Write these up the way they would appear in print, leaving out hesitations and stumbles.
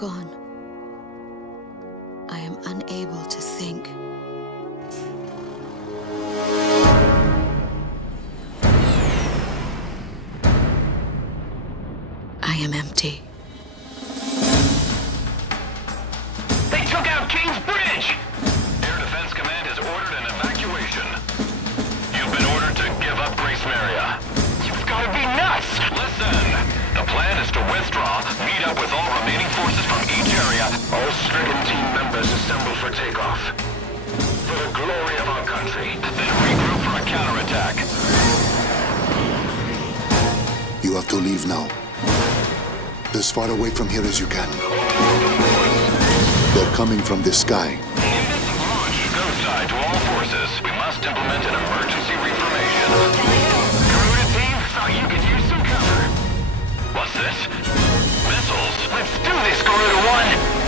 gone, I am unable to think. I am empty. They took out King's Bridge! Air Defense Command has ordered an evacuation. You've been ordered to give up Grace Maria. You've got to be nuts! Listen! The plan is to withdraw, meet up with all remaining forces from each area. All stricken team members assemble for takeoff. For the glory of our country. Then regroup for a counterattack. You have to leave now. As far away from here as you can. They're coming from the sky. Invisible launch. Go side to all forces. We must implement an emergency reformation. Garuda team, thought you could use some cover. What's this? Missiles? Let's do this, Garuda 1!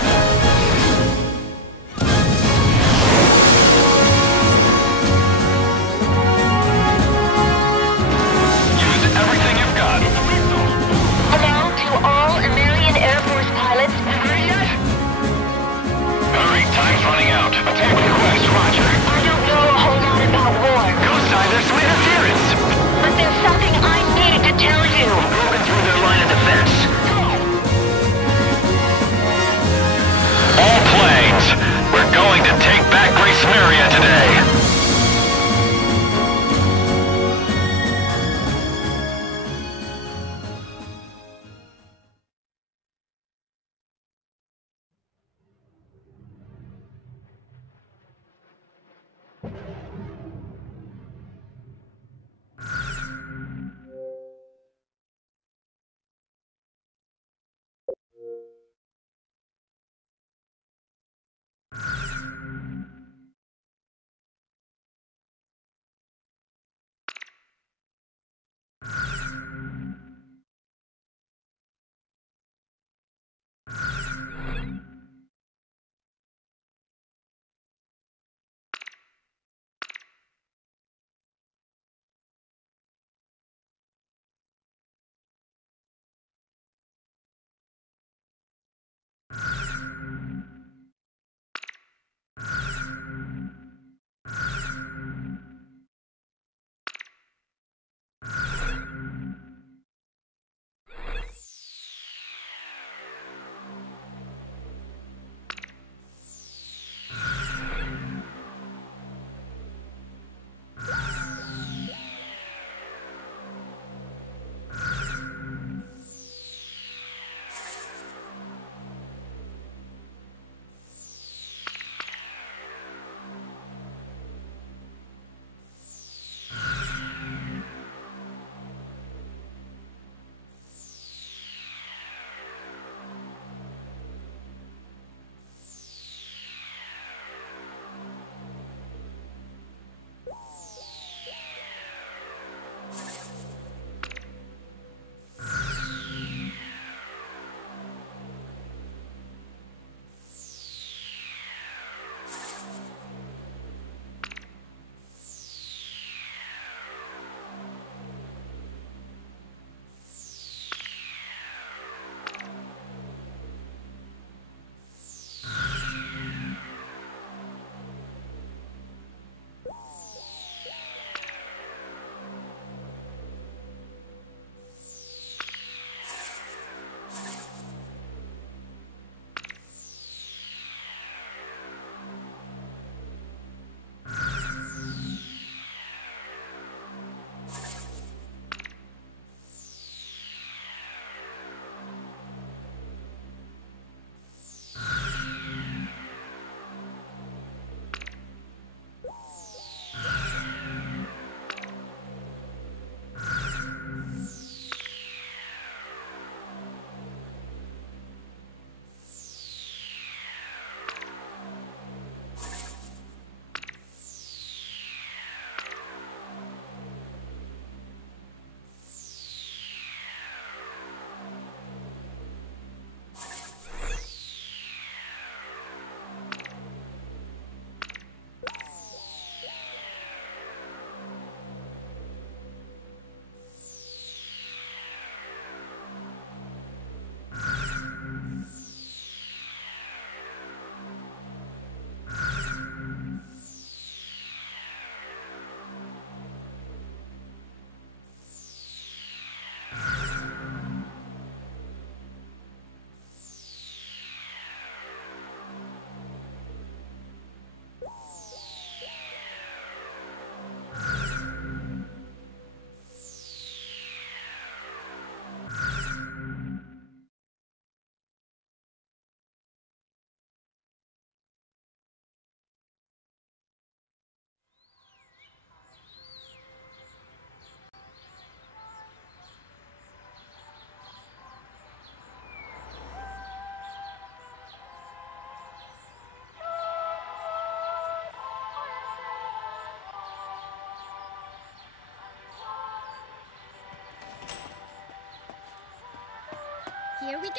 Here we go.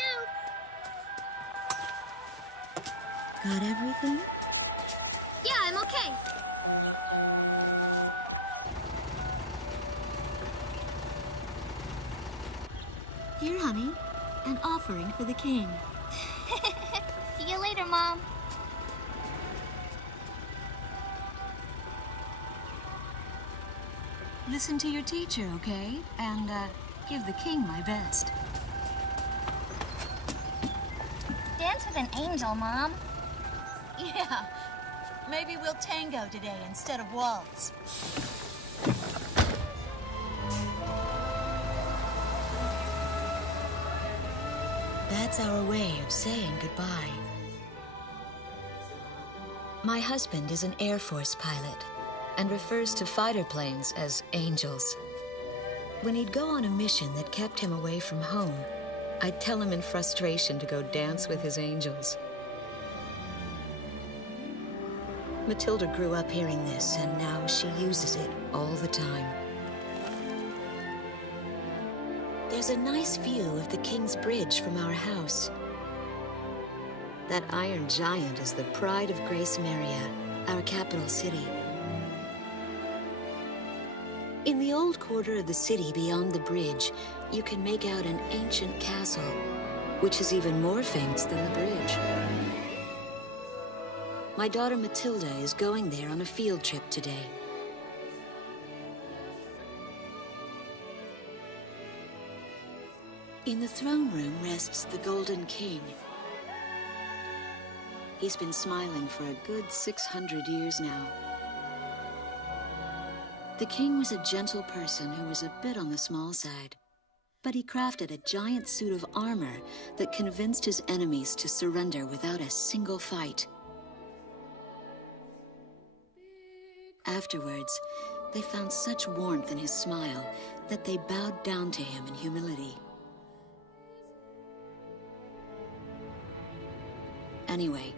Got everything? Yeah, I'm okay. Here, honey. An offering for the king. See you later, Mom. Listen to your teacher, okay? And, give the king my best. Dance with an angel, Mom. Yeah. Maybe we'll tango today instead of waltz. That's our way of saying goodbye. My husband is an Air Force pilot and refers to fighter planes as angels. When he'd go on a mission that kept him away from home, I'd tell him in frustration to go dance with his angels. Matilda grew up hearing this, and now she uses it all the time. There's a nice view of the King's Bridge from our house. That iron giant is the pride of Grace Maria, our capital city. In the old quarter of the city beyond the bridge, you can make out an ancient castle, which is even more famous than the bridge. My daughter Matilda is going there on a field trip today. In the throne room rests the Golden King. He's been smiling for a good 600 years now. The king was a gentle person who was a bit on the small side, but he crafted a giant suit of armor that convinced his enemies to surrender without a single fight. Afterwards, they found such warmth in his smile that they bowed down to him in humility. Anyway,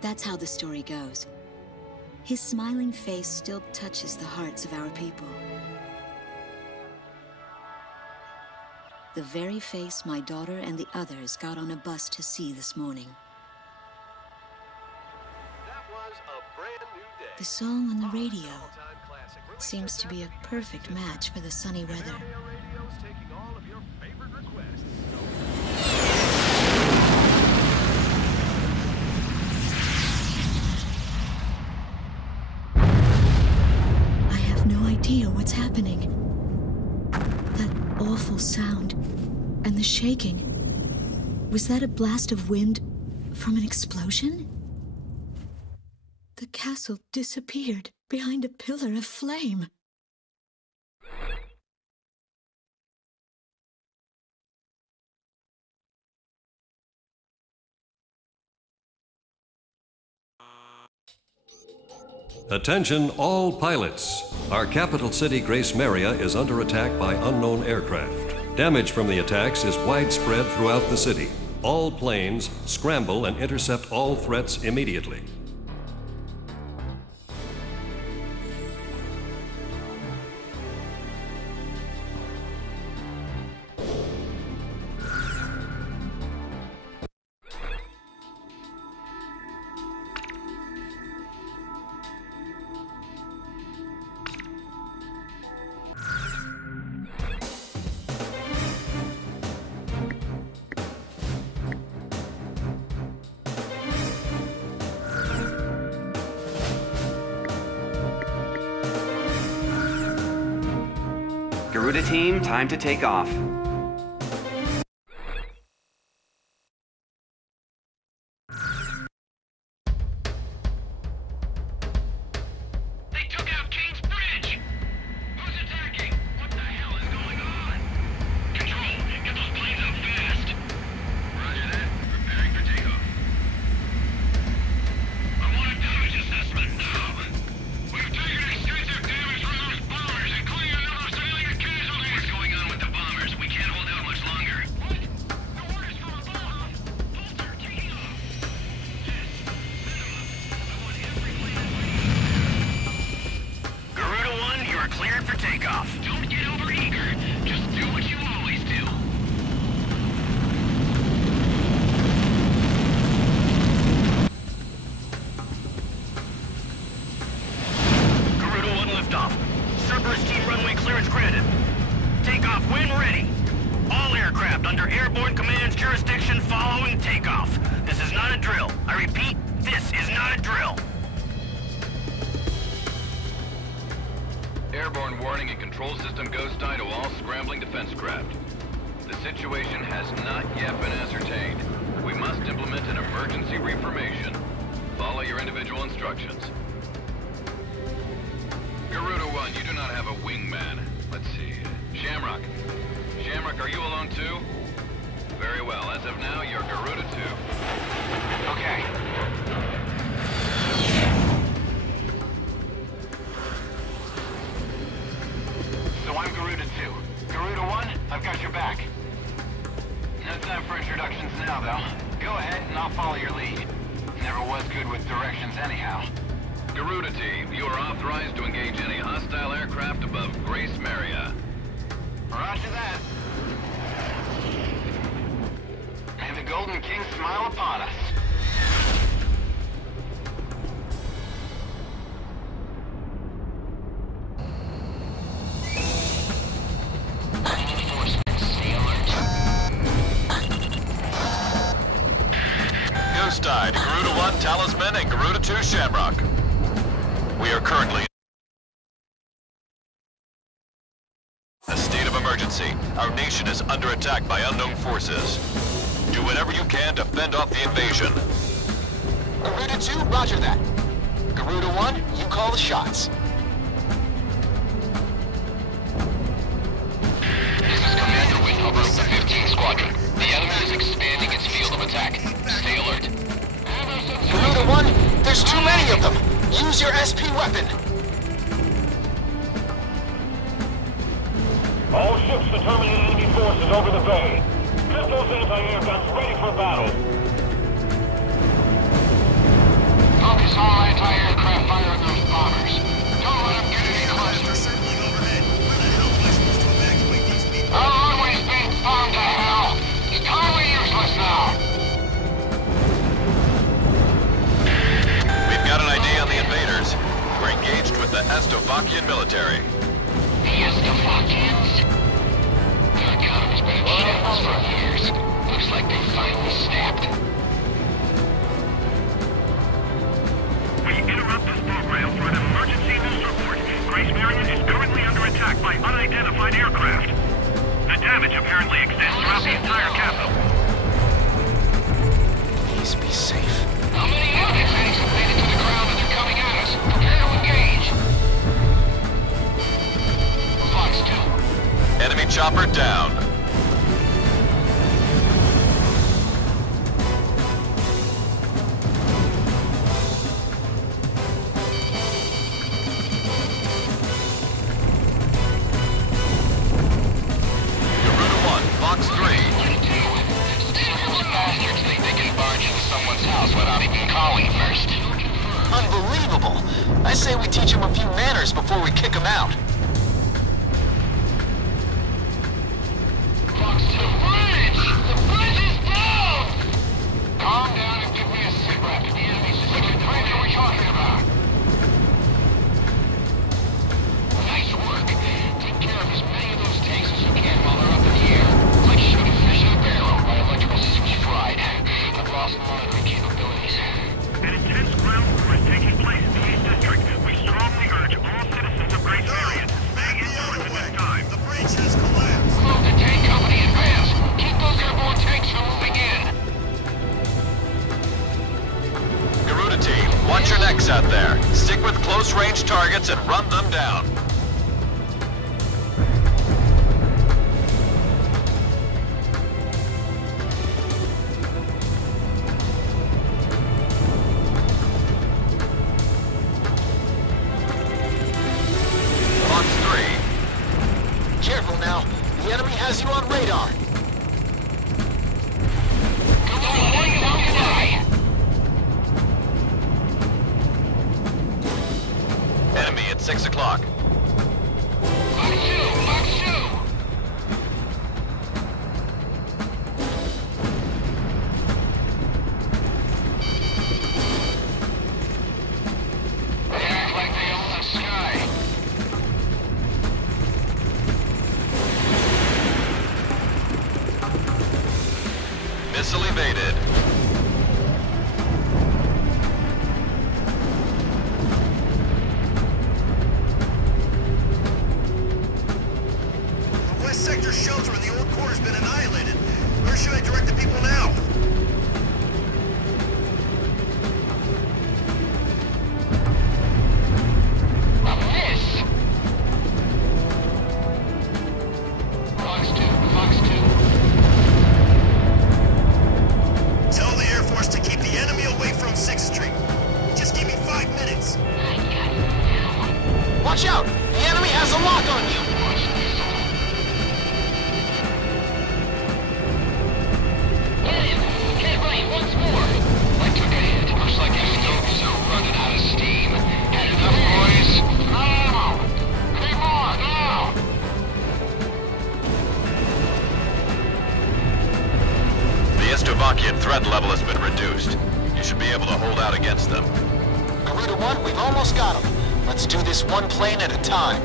that's how the story goes. His smiling face still touches the hearts of our people. The very face my daughter and the others got on a bus to see this morning. That was a brand new day. The song on the radio All-time classic. Released seems to be a perfect match for the sunny weather. Area Radio's taking all of your favorite requests. I have no idea what's happening. That awful sound and the shaking. Was that a blast of wind from an explosion? The castle disappeared behind a pillar of flame. Attention all pilots. Our capital city, Grace Maria, is under attack by unknown aircraft. Damage from the attacks is widespread throughout the city. All planes scramble and intercept all threats immediately. Garuda team, time to take off. They took out King's Bridge! Who's attacking? What the hell is going on? Control, get those planes up fast! Roger that. Preparing for takeoff. I want a damage assessment now! We've taken extensive damage from those bombers, including a number of civilian casualties! What's going on with the bombers? We can't clearance granted. Takeoff when ready. All aircraft under airborne command's jurisdiction following takeoff. This is not a drill. I repeat, this is not a drill. Airborne warning and control system ghost eye to all scrambling defense craft. The situation has not yet been ascertained. We must implement an emergency reformation. Follow your individual instructions. Garuda 1, you do not have a wingman. Let's see. Shamrock. Shamrock, are you alone too? Very well. As of now, you're Garuda 2. Okay. So I'm Garuda 2. Garuda 1, I've got your back. No time for introductions now, though. Go ahead and I'll follow your lead. Never was good with directions anyhow. Garuda Team, you are authorized to engage any hostile aircraft above Grace Maria. Roger that. May the Golden King smile upon us. Ghost Eye to Garuda 1 Talisman and Garuda 2 Shamrock. We are currently in a state of emergency. Our nation is under attack by unknown forces. Do whatever you can to fend off the invasion. Garuda 2, roger that. Garuda 1, you call the shots. This is Commander Windhover of the 15th Squadron. The enemy is expanding its field of attack. Stay alert. Garuda 1, there's too many of them. Use your SP weapon. All ships to terminate enemy forces over the bay. Get those anti-air guns ready for battle. Focus all anti-aircraft fire on those bombers. Don't let them get any closer. They're circling overhead. Where the hell am I supposed to evacuate these people? Our runway's being bombed to hell. It's totally useless now. We've got an ID on the invaders. We're engaged with the Estovakian military. The Estovakians? Their economy's been in shambles for years. Looks like they finally snapped. We interrupt this program for an emergency news report. Grace Maria is currently under attack by unidentified aircraft. The damage apparently extends throughout the entire capital. Please be safe. How many unit tanks have made it to the ground and they're coming at us? Prepare to engage. Fox 2. Enemy chopper down. Garuda 1, Fox 3. These bastards think they can barge into someone's house without even calling first. Unbelievable. I say we teach them a few manners before we kick them out. Fox 2. Bridge! The bridge is down! Calm down and give me a sit rep. The enemy's which bridge are we talking about? Nice work. Take care of as many of those tanks as you can while they're up in the air. It's like shooting fish in a barrel. My electrical system's fried. I've lost monitoring capabilities. An intense ground war is taking place in the East District. We strongly urge all citizens of Grace Area to stay indoors at this time. The breach has collapsed. Move the tank company in advance. Keep those airborne tanks from moving in. Garuda Team, watch your necks out there. Stick with close-range targets and run them down. Fox 3. Careful now. The enemy has you on radar. Come on, what you die? Enemy at 6 o'clock. Fox 2! Fox 2! They act like they own the sky. Missile evaded. The West Sector shelter in the old quarter's been annihilated. Where should I direct the people now? Tell the Air Force to keep the enemy away from 6th Street. Just give me 5 minutes. Watch out! The enemy has a lock on you! Get him! Get right, once more! I took a hit. Looks like his stoves are running out of steam. Had enough, boys? No! Three more, now! The Slovakian threat level has been reduced. You should be able to hold out against them. Garuda 1, we've almost got him. Let's do this one plane at a time.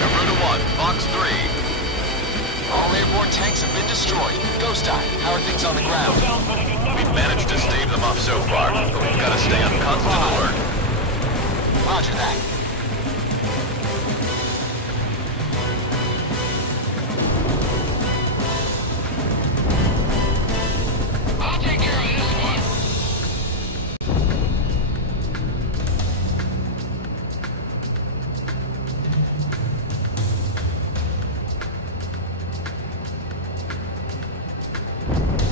Garuda 1, Fox 3. All airborne tanks have been destroyed. Ghost Eye, how are things on the ground? We've managed to stave them off so far, but we've got to stay on constant alert. Roger that. I'll take care of this one.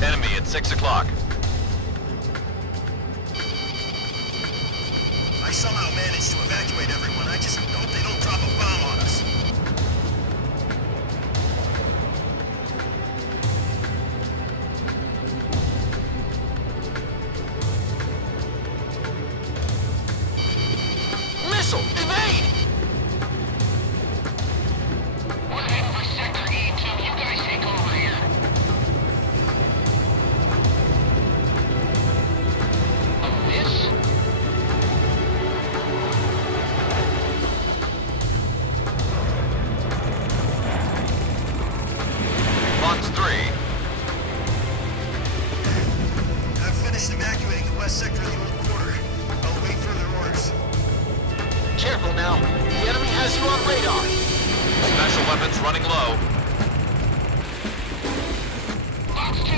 Enemy at 6 o'clock. I somehow managed to evacuate everyone. I just hope they don't drop a bomb on us. Missile! Evade! We're heading for Sector E2. You guys take over here. A miss? Fox 3. I've finished evacuating the West Sector of the old quarter. I'll await further orders. Careful now. The enemy has you on radar. Special weapons running low. Fox 2.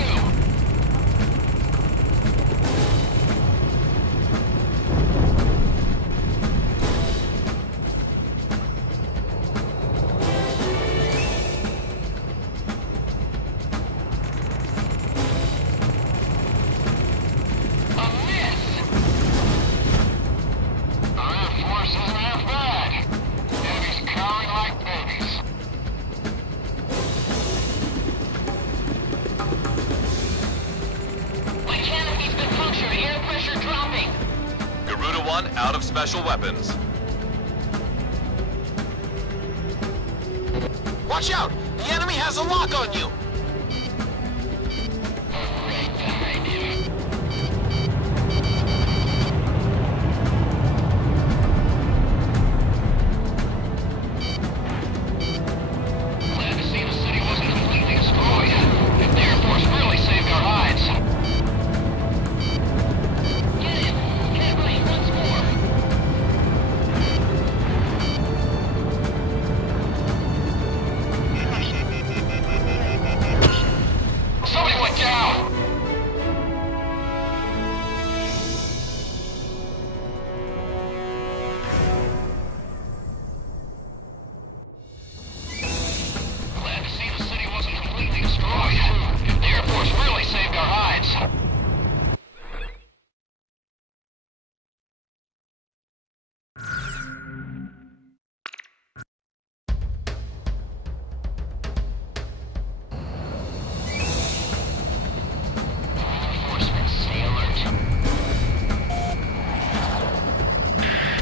A miss! Our force isn't half bad. Enemies cowering like babies. My canopy's been punctured. Air pressure dropping. Garuda 1 out of special weapons. Watch out! The enemy has a lock on you! Right behind him. Glad to see the city wasn't completely destroyed. If the Air Force really saved our hides. Get him! Get right, once more! Somebody went down! Glad to see the city wasn't completely destroyed. If the Air Force really saved our hides. Reinforcements, stay alert.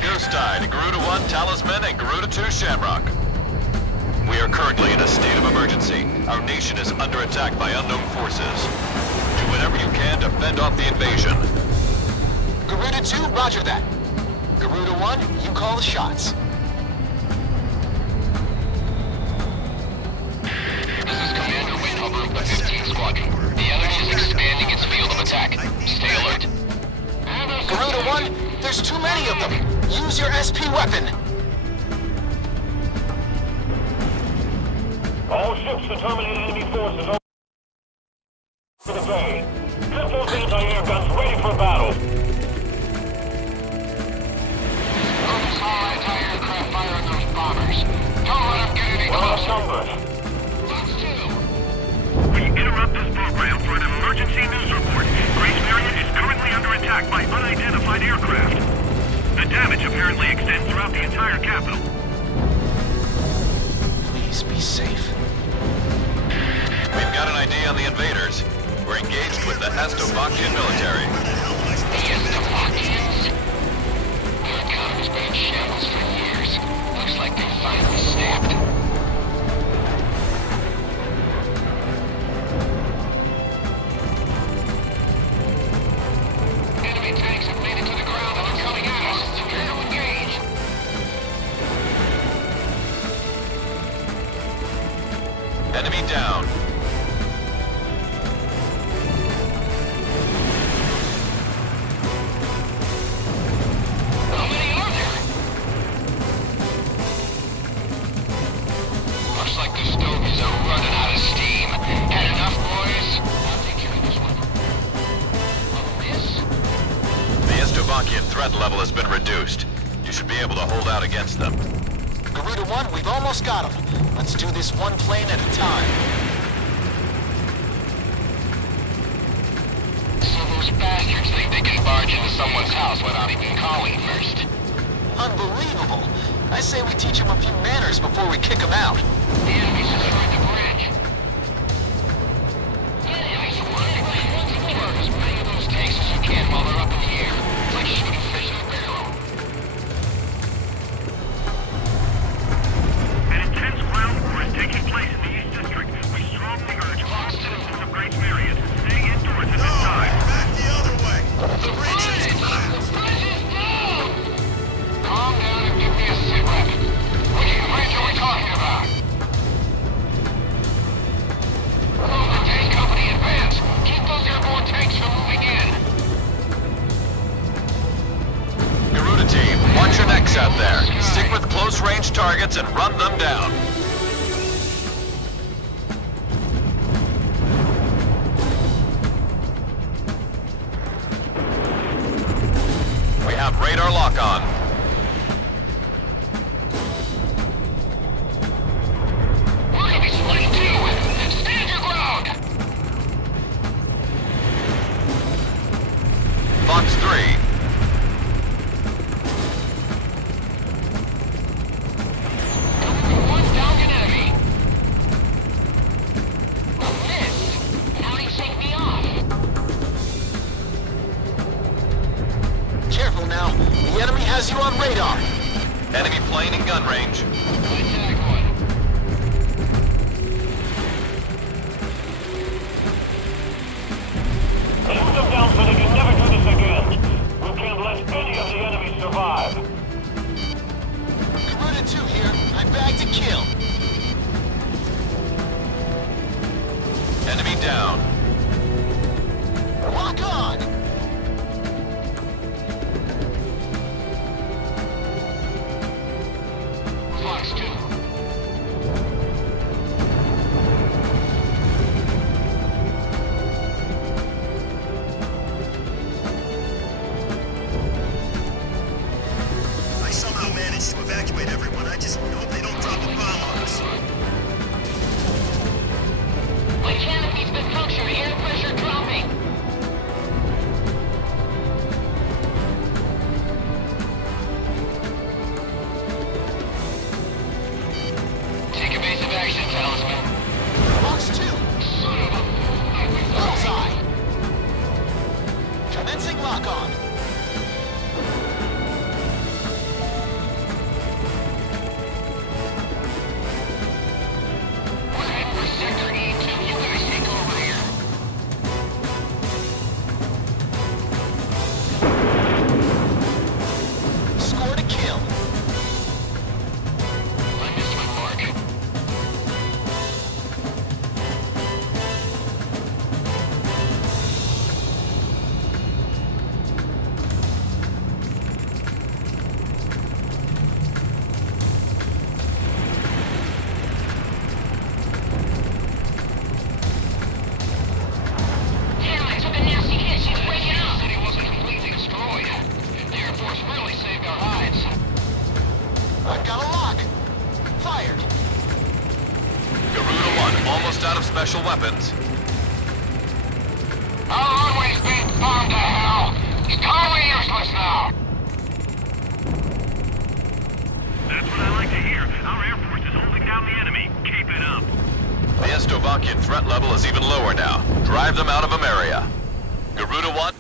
Ghost Eye to Garuda 1 Talisman and Garuda 2 Shamrock. We are currently in a state of emergency. Our nation is under attack by unknown forces. Do whatever you can to fend off the invasion. Garuda 2, roger that. Garuda 1, you call the shots. This is Commander Windhover of the 15th Squadron. The enemy is expanding its field of attack. Stay alert. Garuda 1, there's too many of them. Use your SP weapon. All ships to terminate enemy forces over the bay. Pistols, anti-air guns ready for battle. Focus all anti-aircraft fire on those bombers. Don't let them get any closer. Fox 2. We interrupt this program for an emergency news report. Grace Marion is currently under attack by unidentified aircraft. The damage apparently extends throughout the entire capital. Please be safe. We've got an ID on the invaders. We're engaged with the XBOX360 military. The XBOX360? Their economy's been in shambles for years. Looks like they finally snapped. Enemy tanks have made it to the ground and are coming at us. Prepare to engage. Enemy down. How many are there? Looks like the stogies are running out of steam. Had enough, boys? I'll take care of this one. The Estovakian threat level has been reduced. You should be able to hold out against them. Garuda 1, we've almost got them. Let's do this one plane at a time. So those bastards think they can barge into someone's house without even calling first. Unbelievable. I say we teach them a few manners before we kick them out. The enemy's destroyed the bridge. I swear, burn as many of those tanks as you can while they're up in the air. It's like shooting fish in a barrel. An intense ground war is taking place in the East District. We strongly urge all citizens of Grace Marion to stay indoors at this time. Back the other way. The bridge is down! Calm down and give me a sit rep. Which bridge are we talking about? Move the tank company advance. Keep those airborne tanks from moving in. Garuda team, watch your necks out there. Stick with close-range targets and run them down. We have radar lock on. We're gonna be split too! Stand your ground! Fox 3. One down an enemy. A miss. Now they shake me off. Careful now. The enemy has you on radar. Enemy plane in gun range. Attack one. Shoot them down so they can never do this again. We can't let any of the enemy survive. Garuda 2 here. I'm back to kill. Enemy down. Lock on. Fox 2. I somehow managed to evacuate everyone. I just hope they don't drop a bomb on us. My canopy's been punctured. Air pressure dropping. Take evasive action, Talisman. Fox 2. Bullseye. Commencing lock on. We're heading for Sector E2. You guys take over here. almost out of special weapons. Our runway's being bombed to hell. It's totally useless now. That's what I like to hear. Our Air Force is holding down the enemy. Keep it up. The Estovakian threat level is even lower now. Drive them out of Ameria. Garuda 1.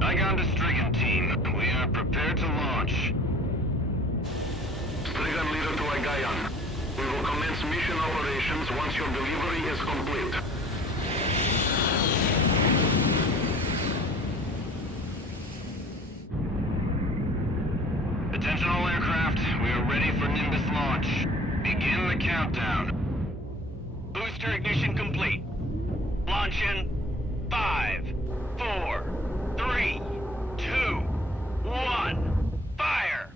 Saigon to Strigan team. We are prepared to launch. Strigan leader to Agayan. We will commence mission operations once your delivery is complete. Attention all aircraft, we are ready for Nimbus launch. Begin the countdown. Booster ignition complete. Launch in 5, 4, 3, 2, 1, fire!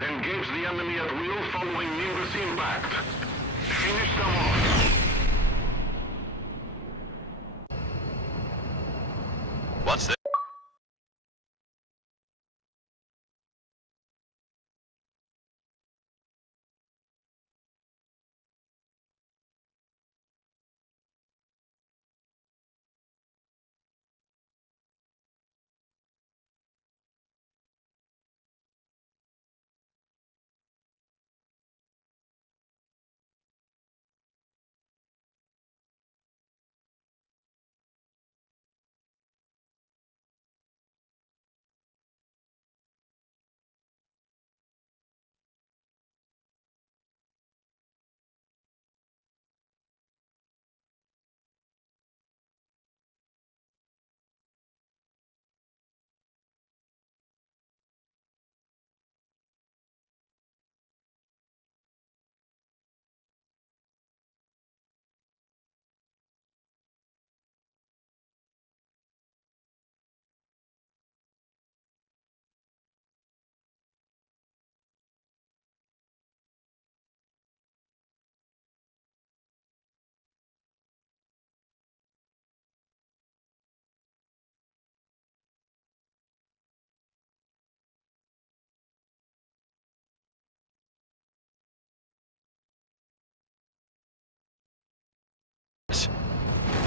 Engage the enemy at will following Nimbus impact. Finish them off. What's this?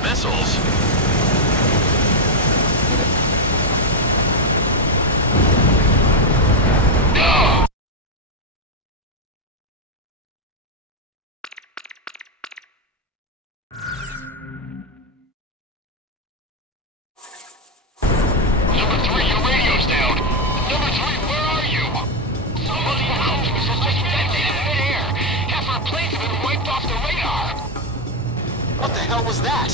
Missiles? Number 3, your radio's down. Number 3, where are you? Some of the cruise missiles just vented in midair. Half our planes have been wiped off the radar. What the hell was that?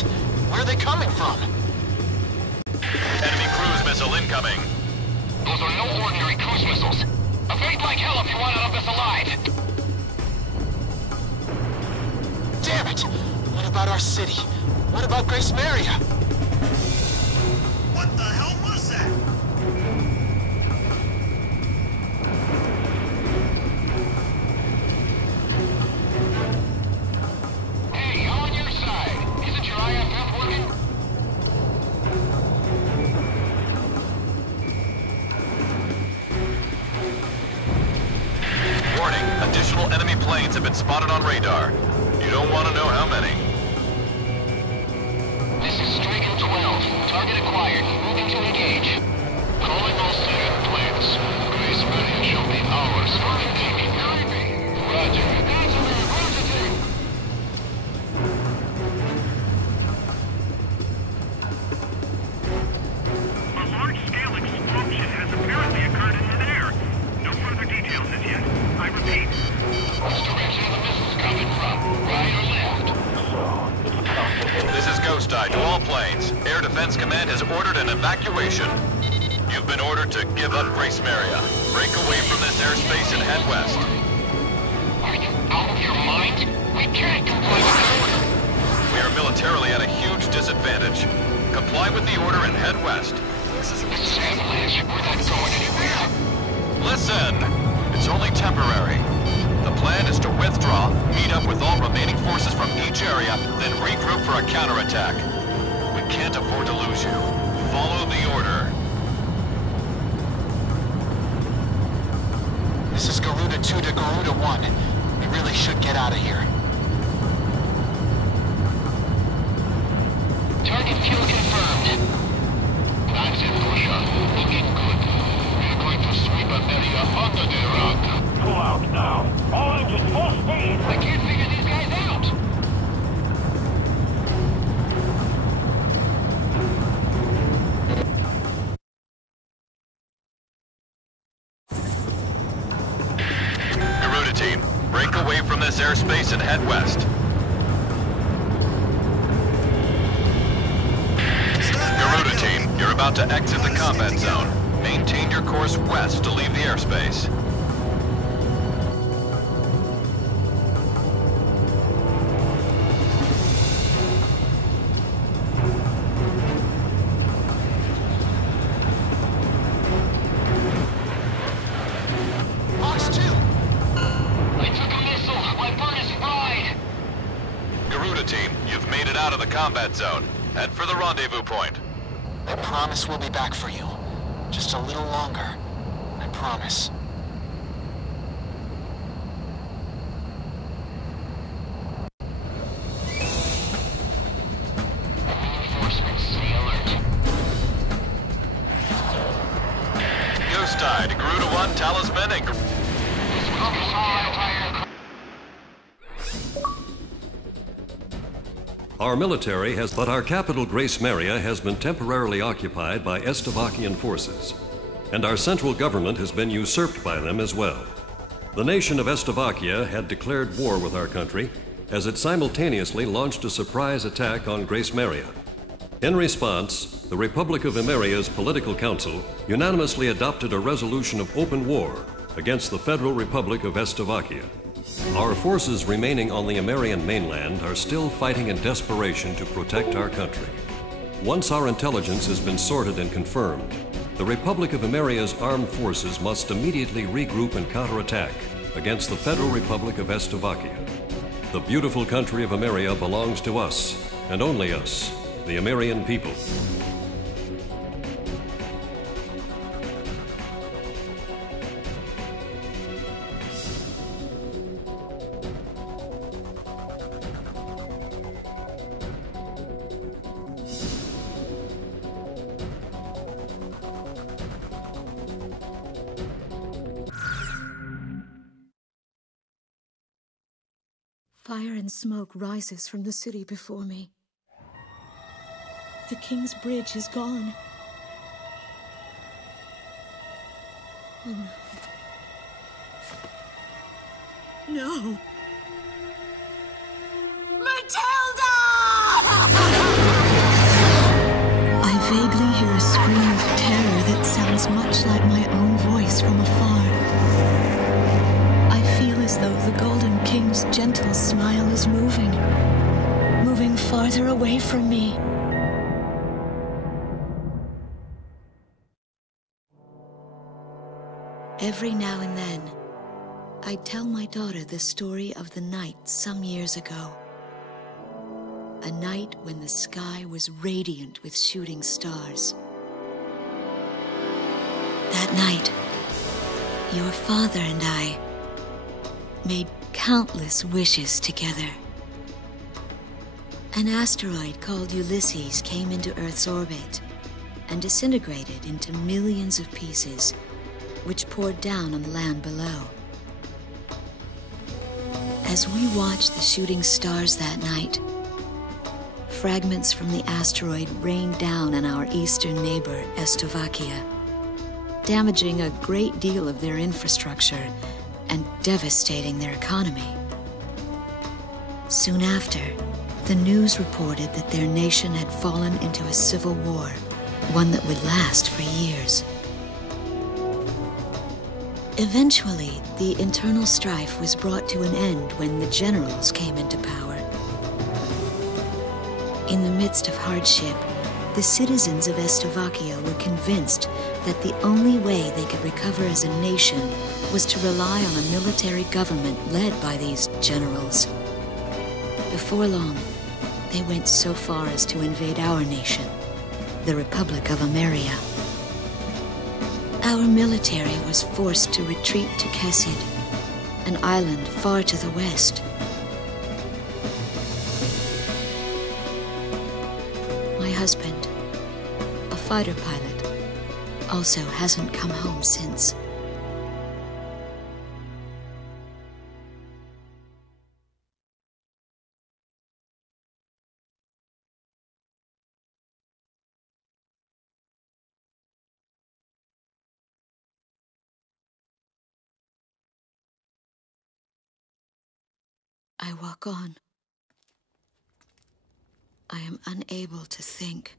Where are they coming from? Enemy cruise missile incoming. Those are no ordinary cruise missiles. Evade like hell if you want out of this alive. Damn it! What about our city? What about Grace Maria? What the hell was that? Hey, I'm on your side. Isn't your IFF working? Warning, additional enemy planes have been spotted on radar. You don't want to know how many. This is Strigan 12. Target acquired. Moving to engage. Calling all second planes. Grace Maria shall be ours for the taking. Roger. Roger, team. A large-scale explosion has apparently occurred in midair. No further details as yet. I repeat. Which direction are the missiles coming from? Right or left? This is Ghost Eye to all planes. Air Defense Command has ordered an evacuation. You've been ordered to give up Grace Maria. Break away from this airspace and head west. Are you out of your mind? We can't comply with the order. We are militarily at a huge disadvantage. Comply with the order and head west. This is Avalanche. We're not going anywhere. Listen! It's only temporary. The plan is to withdraw, meet up with all remaining forces from each area, then regroup for for a counterattack. We can't afford to lose you. Follow the order. This is Garuda 2 to Garuda 1. We really should get out of here. Target kill confirmed. That's it, Pusha. Looking good. We're going to sweep America under the rug. Pull out now. All engines full speed. I can't figure these guys out. Garuda team, break away from this airspace and head west. Garuda team, you're about to exit the combat zone. Maintain your course west to leave the airspace. Box 2! I took a missile. My bird is fried. Garuda team, you've made it out of the combat zone. Head for the rendezvous point. I promise we'll be back for you. Just a little longer. I promise. Reinforcements, stay alert. Ghost Tide, Garuda 1, Talisman, and... Our military has, but our capital, Grace Maria, has been temporarily occupied by Estavakian forces, and our central government has been usurped by them as well. The nation of Estavakia had declared war with our country as it simultaneously launched a surprise attack on Grace Maria. In response, the Republic of Emeria's Political Council unanimously adopted a resolution of open war against the Federal Republic of Estavakia. Our forces remaining on the Emerian mainland are still fighting in desperation to protect our country. Once our intelligence has been sorted and confirmed, the Republic of Emeria's armed forces must immediately regroup and counterattack against the Federal Republic of Estavakia. The beautiful country of Emeria belongs to us, and only us, the Emerian people. Fire and smoke rises from the city before me. The King's Bridge is gone. Oh no. No! Matilda! I vaguely hear a scream of terror that sounds much like my own voice from afar. I feel as though the Golden King's gentle smile is moving farther away from me. Every now and then, I tell my daughter the story of the night some years ago. A night when the sky was radiant with shooting stars. That night, your father and I made countless wishes together. An asteroid called Ulysses came into Earth's orbit and disintegrated into millions of pieces, which poured down on the land below. As we watched the shooting stars that night, fragments from the asteroid rained down on our eastern neighbor, Estavakia, damaging a great deal of their infrastructure and devastating their economy. Soon after, the news reported that their nation had fallen into a civil war, one that would last for years. Eventually, the internal strife was brought to an end when the generals came into power. In the midst of hardship, the citizens of Estavakia were convinced that the only way they could recover as a nation was to rely on a military government led by these generals. Before long, They went so far as to invade our nation, the Republic of Ameria. Our military was forced to retreat to Kesid, an island far to the west. My husband, a fighter pilot, also hasn't come home since. I walk on. I am unable to think.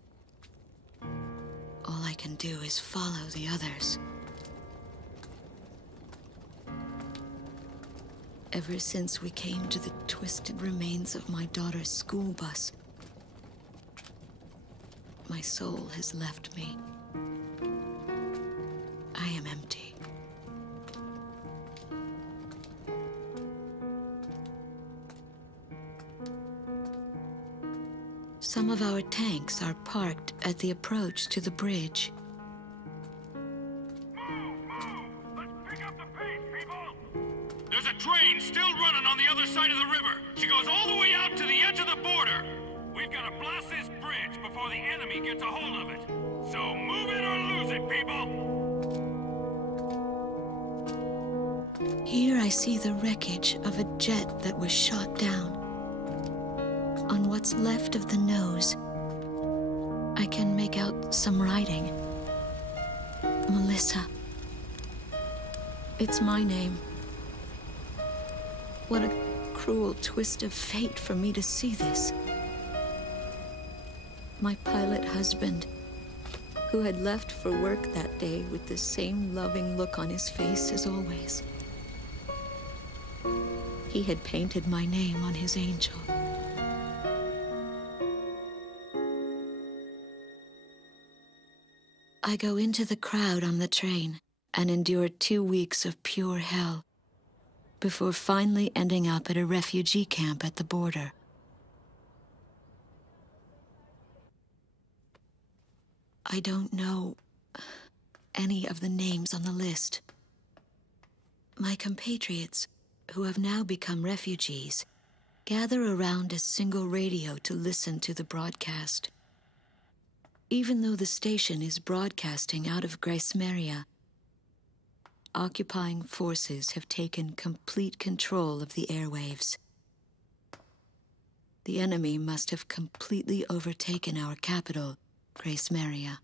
All I can do is follow the others. Ever since we came to the twisted remains of my daughter's school bus, my soul has left me. I am empty. Some of our tanks are parked at the approach to the bridge. There's a train still running on the other side of the river. She goes all the way out to the edge of the border. We've got to blast this bridge before the enemy gets a hold of it. So move it or lose it, people! Here I see the wreckage of a jet that was shot down. On what's left of the nose, I can make out some writing. Melissa. It's my name. What a cruel twist of fate for me to see this. My pilot husband, who had left for work that day with the same loving look on his face as always. He had painted my name on his angel. I go into the crowd on the train and endure 2 weeks of pure hell before finally ending up at a refugee camp at the border. I don't know any of the names on the list. My compatriots, who have now become refugees, gather around a single radio to listen to the broadcast. Even though the station is broadcasting out of Grace Maria, occupying forces have taken complete control of the airwaves. The enemy must have completely overtaken our capital, Grace Maria.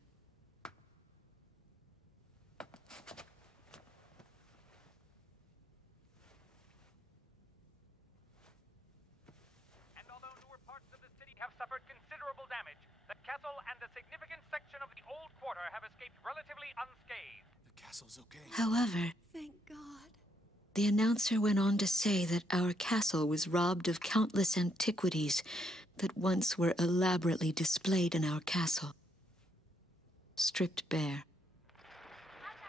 And although newer parts of the city have suffered considerable damage, the castle and a significant section of the old quarter have escaped relatively unscathed. The castle's okay. However, thank God. The announcer went on to say that our castle was robbed of countless antiquities that once were elaborately displayed in our castle. Stripped bare.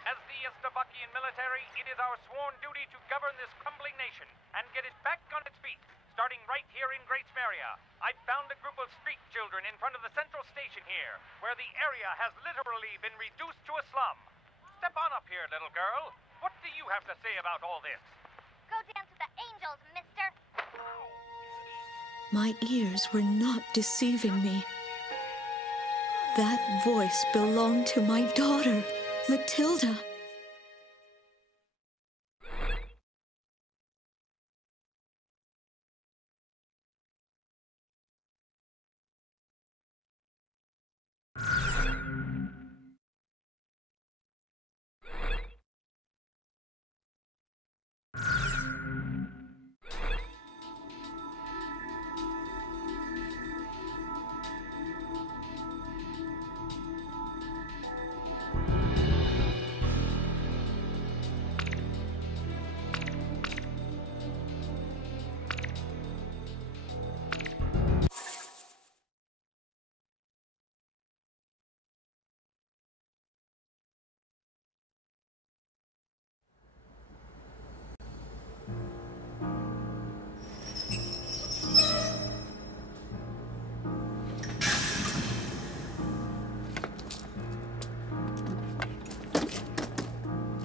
As the Estabakian military, it is our sworn duty to govern this crumbling nation and get it back on its feet, starting right here in Grace Maria. I found a group of street children in front of the central station here, where the area has literally been reduced to a slum. Step on up here, little girl. What do you have to say about all this? Go dance with the angels, mister. My ears were not deceiving me. That voice belonged to my daughter, Matilda.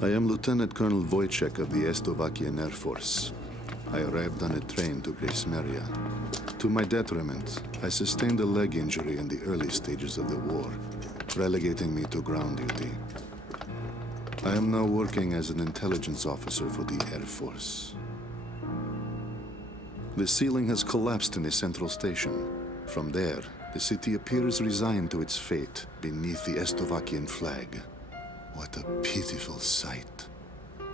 I am Lieutenant Colonel Wojciech of the Estovakian Air Force. I arrived on a train to Grace Maria. To my detriment, I sustained a leg injury in the early stages of the war, relegating me to ground duty. I am now working as an intelligence officer for the Air Force. The ceiling has collapsed in the central station. From there, the city appears resigned to its fate beneath the Estovakian flag. What a pitiful sight.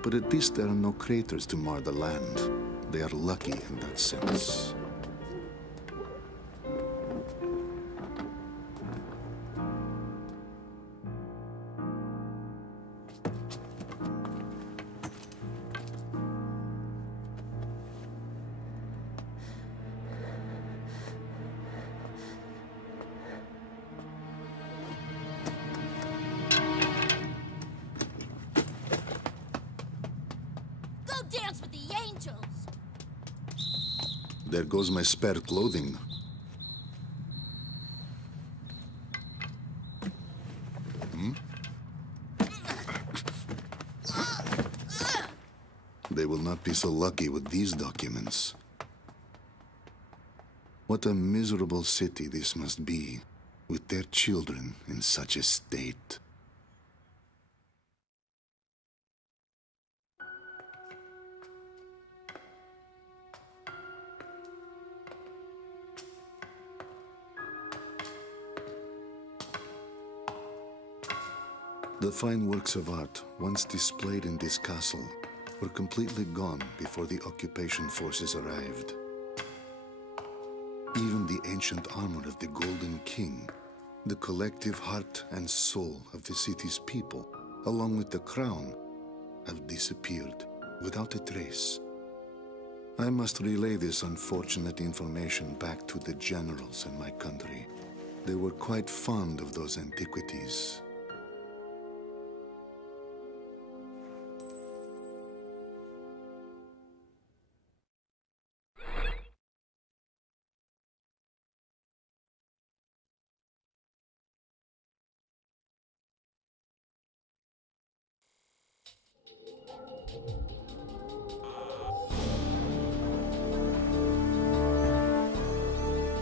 But at least there are no craters to mar the land. They are lucky in that sense. Dance with the angels! There goes my spare clothing. They will not be so lucky with these documents. What a miserable city this must be, with their children in such a state. The fine works of art, once displayed in this castle, were completely gone before the occupation forces arrived. Even the ancient armor of the Golden King, the collective heart and soul of the city's people, along with the crown, have disappeared without a trace. I must relay this unfortunate information back to the generals in my country. They were quite fond of those antiquities.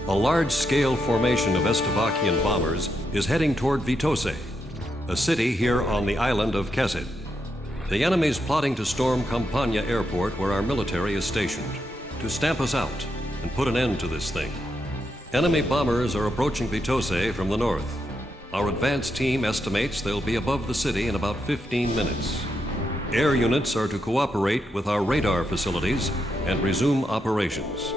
A large-scale formation of Estovakian bombers is heading toward Vitose, a city here on the island of Kesid. The enemy's plotting to storm Campania Airport, where our military is stationed, to stamp us out and put an end to this thing. Enemy bombers are approaching Vitose from the north. Our advance team estimates they'll be above the city in about 15 minutes. Air units are to cooperate with our radar facilities and resume operations.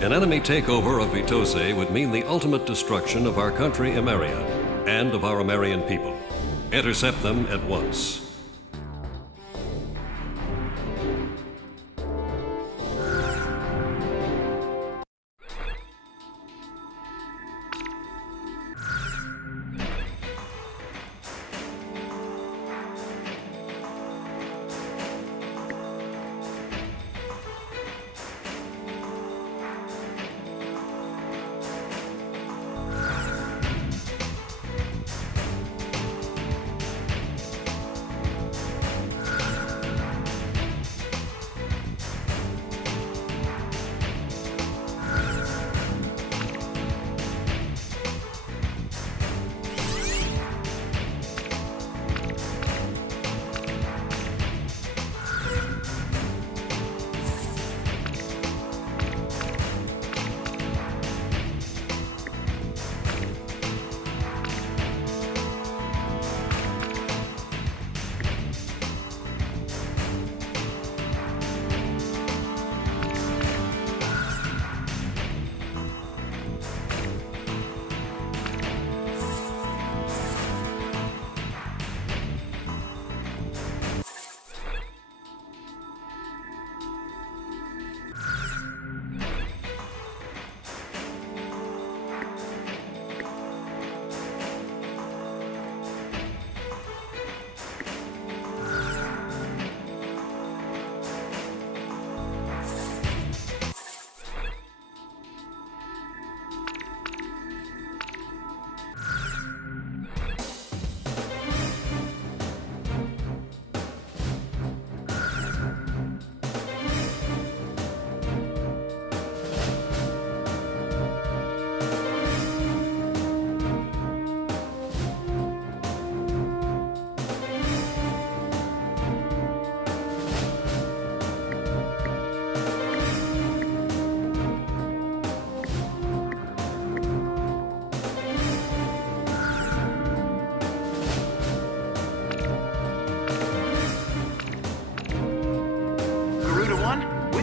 An enemy takeover of Vitose would mean the ultimate destruction of our country, Emeria, and of our Emerian people. Intercept them at once.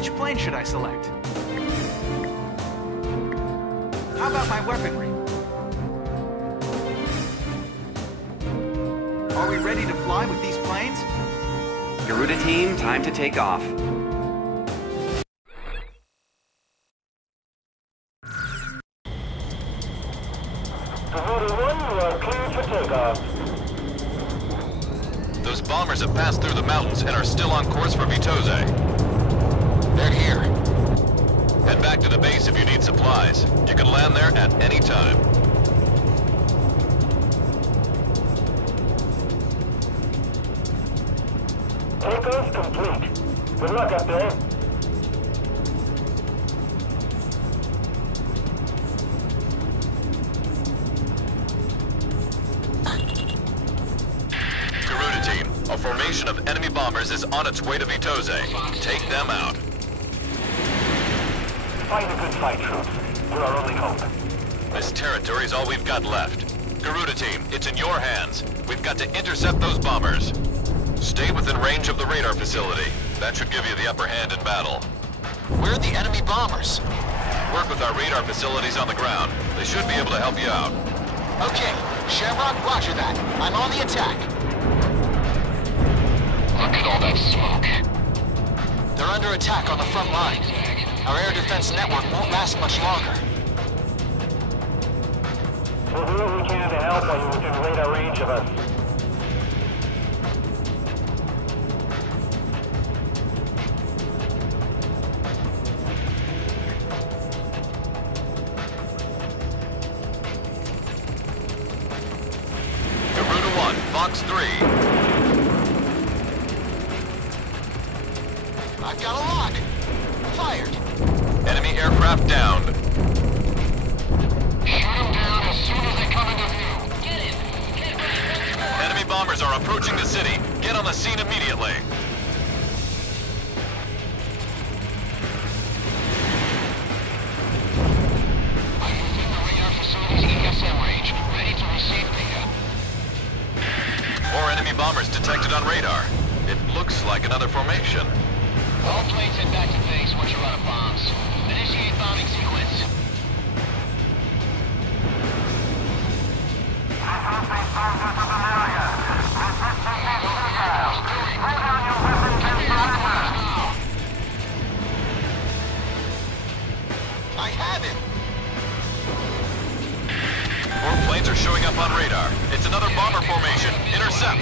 Which plane should I select? How about my weaponry? Are we ready to fly with these planes? Garuda team, time to take off. Garuda 1, you are cleared for takeoff. Those bombers have passed through the mountains and are still on course for Vitose. They're here. Head back to the base if you need supplies. You can land there at any time. Takeoff complete. Good luck up there. Garuda team, a formation of enemy bombers is on its way to Vitose. Take them out. Fight a good fight, troops. You're our only hope. This territory's all we've got left. Garuda team, it's in your hands. We've got to intercept those bombers. Stay within range of the radar facility. That should give you the upper hand in battle. Where are the enemy bombers? Work with our radar facilities on the ground. They should be able to help you out. Okay, Shamrock, roger that. I'm on the attack. Look at all that smoke. They're under attack on the front line. Our air defense network won't last much longer. We'll do what we can to help while you're within radar range of us. Garuda 1, Fox 3. I've got a lock. Fired. Enemy aircraft downed. Shoot them down as soon as they come into view. Get in. Enemy bombers are approaching the city. Get on the scene immediately. I'm within the radar facility's ESM range, ready to receive data. More enemy bombers detected on radar. It looks like another formation. All planes head back to base once you're out of bombs. Initiate bombing sequence. I have it! More planes are showing up on radar. It's another bomber formation. Intercept.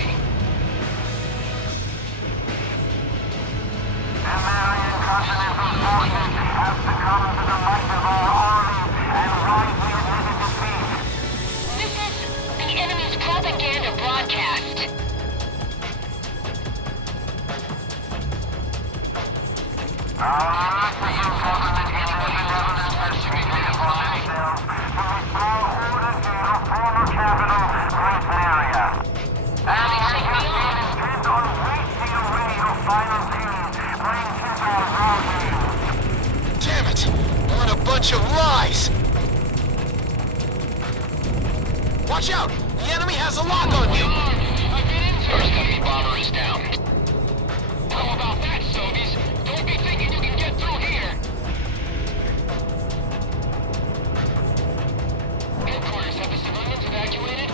American Continental Forces have succumbed to the might of our army and rise to admitted defeat. This is the enemy's propaganda broadcast. Our municipal government in the benevolence has taken upon themselves to restore order to your former capital, Great Maria. And they have been intent on wasting away your final team, playing futile role games. Damn it! What a bunch of lies! Watch out! The enemy has a lock on you! First enemy bomber is down. How about that, Sovies? Don't be thinking you can get through here! Headquarters, have the civilians evacuated?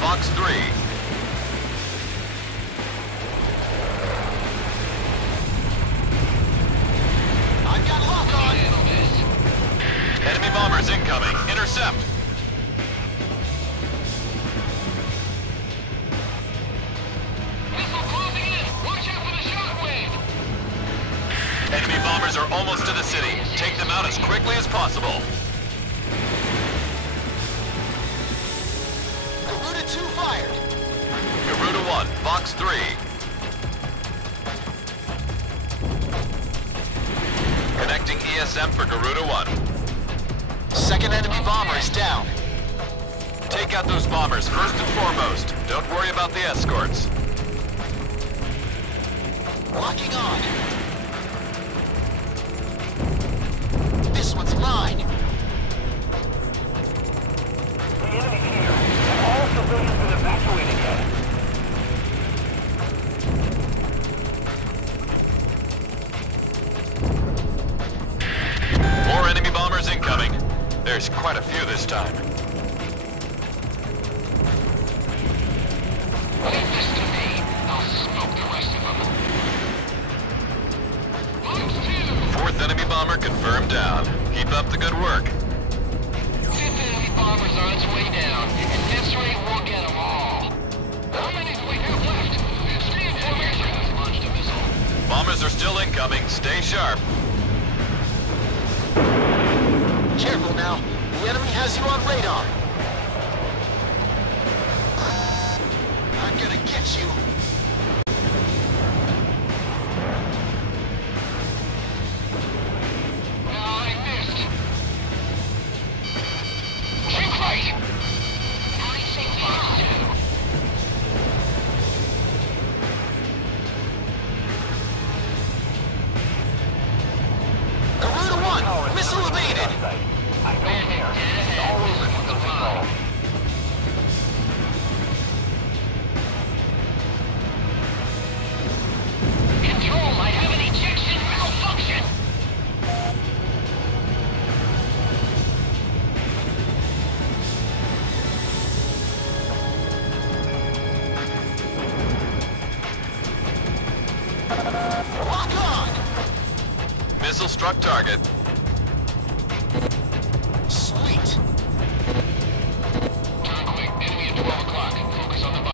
Fox 3. I've got lock on! Enemy bombers incoming. Intercept. Missile closing in! Watch out for the shockwave! Enemy bombers are almost 1, Fox 3. Connecting ESM for Garuda 1. Second enemy bomber is down. Take out those bombers first and foremost. Don't worry about the escorts. Locking on. This one's mine. The enemy's here, and all civilians been evacuated yet. More enemy bombers incoming. There's quite a few this time. Leave this to me. I'll smoke the rest of them. Fourth enemy bomber confirmed down. Keep up the good work. Fifth enemy bomber's on its way down, and this rate we'll get them all. How many do we have left? Stay in formation. Has launched a missile. Bombers are still incoming. Stay sharp. Careful now. The enemy has you on radar. I'm gonna get you. I missed. Think right. I think you. Garuda 1, missile evaded. I don't care. It's all over for the recall. Control, I have an ejection malfunction. Lock on. Missile struck target. Sweet. Turn quick, enemy at 12 o'clock. Focus on the bombers.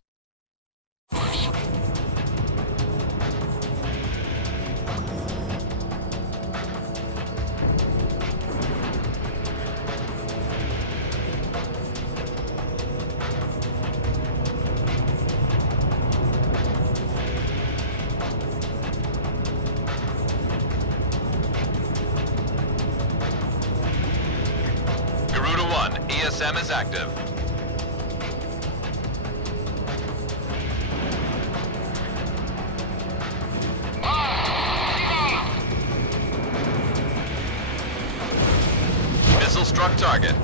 Garuda 1, ESM is active. Missile struck target.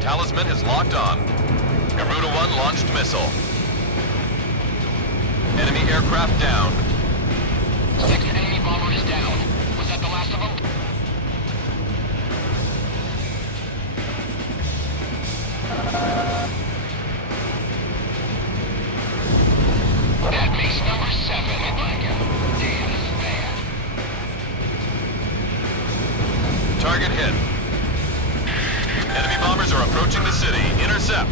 Talisman is locked on. Garuda 1 launched missile. Enemy aircraft down. Second enemy bomber is down. Was that the last of them? That makes number 7. Damn, this is bad. Target hit. Enemy bombers are approaching the city. Intercept.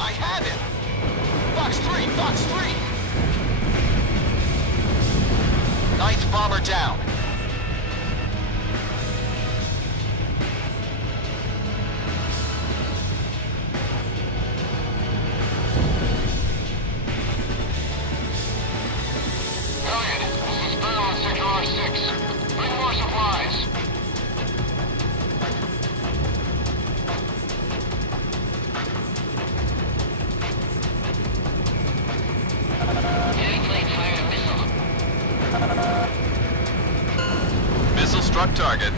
I have it! Fox 3! Fox 3! Ninth bomber down. Brilliant. This is Burn on Sector R6. Bring more supplies. Missile struck target.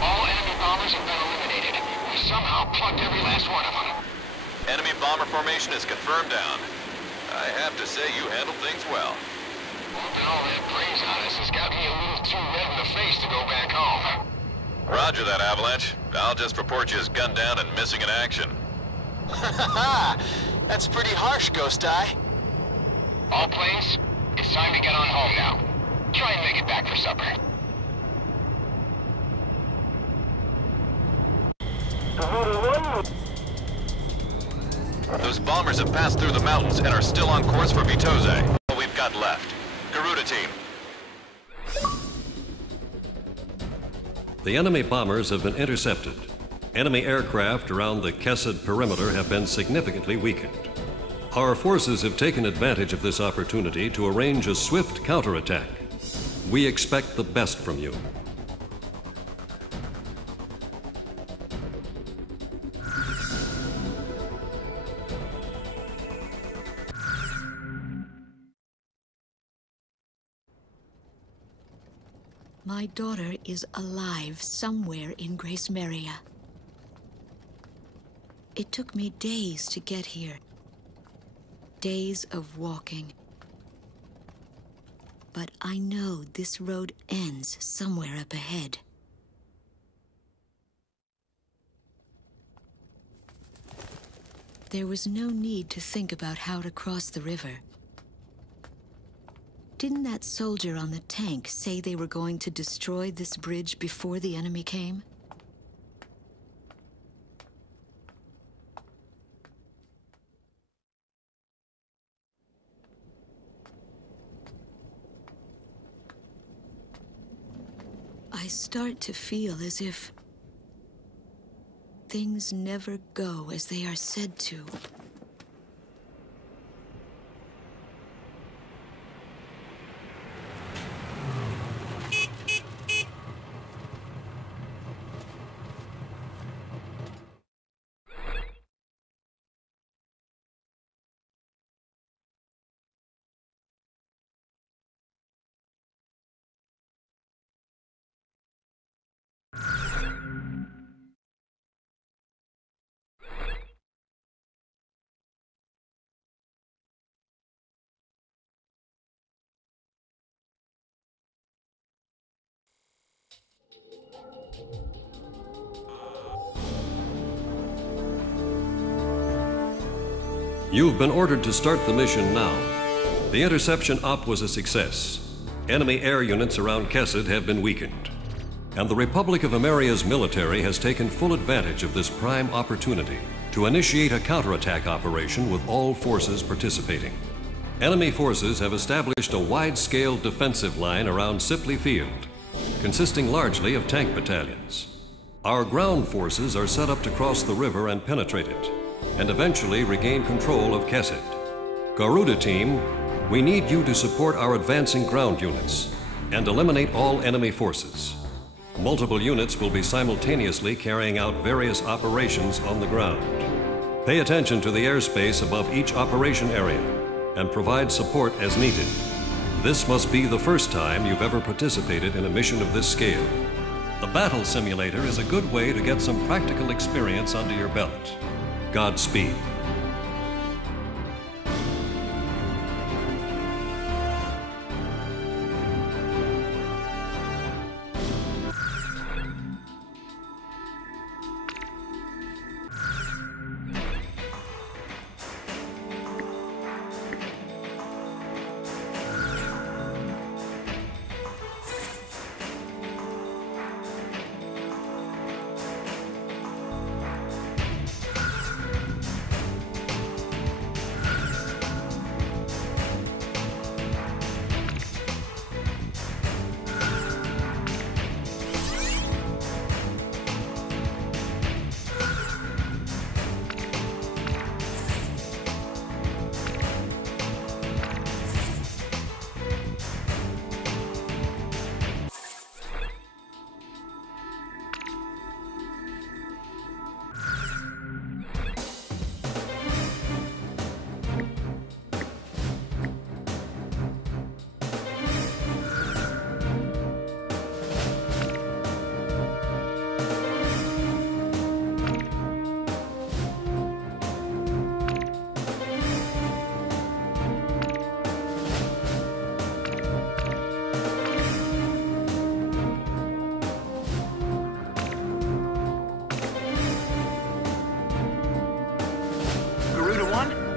All enemy bombers have been eliminated. We somehow plugged every last one of them. Enemy bomber formation is confirmed down. I have to say you handled things well. Whooping all that praise on us has got me a little too red in the face to go back home. Roger that, Avalanche. I'll just report you as gunned down and missing in action. That's pretty harsh, Ghost Eye. All planes, it's time to get on home now. Try and make it back for supper. Those bombers have passed through the mountains and are still on course for Vitose. All we've got left. Garuda team, The enemy bombers have been intercepted. Enemy aircraft around the Kesed perimeter have been significantly weakened. Our forces have taken advantage of this opportunity to arrange a swift counterattack. We expect the best from you. My daughter is alive somewhere in Grace Maria. It took me days to get here. Days of walking. But I know this road ends somewhere up ahead. There was no need to think about how to cross the river. Didn't that soldier on the tank say they were going to destroy this bridge before the enemy came? I start to feel as if things never go as they are said to. You've been ordered to start the mission now. The interception op was a success. Enemy air units around Kesed have been weakened. And the Republic of Ameria's military has taken full advantage of this prime opportunity to initiate a counterattack operation with all forces participating. Enemy forces have established a wide-scale defensive line around Sipley Field, consisting largely of tank battalions. Our ground forces are set up to cross the river and penetrate it, and eventually regain control of Kesed. Garuda Team, we need you to support our advancing ground units and eliminate all enemy forces. Multiple units will be simultaneously carrying out various operations on the ground. Pay attention to the airspace above each operation area and provide support as needed. This must be the first time you've ever participated in a mission of this scale. The battle simulator is a good way to get some practical experience under your belt. Godspeed.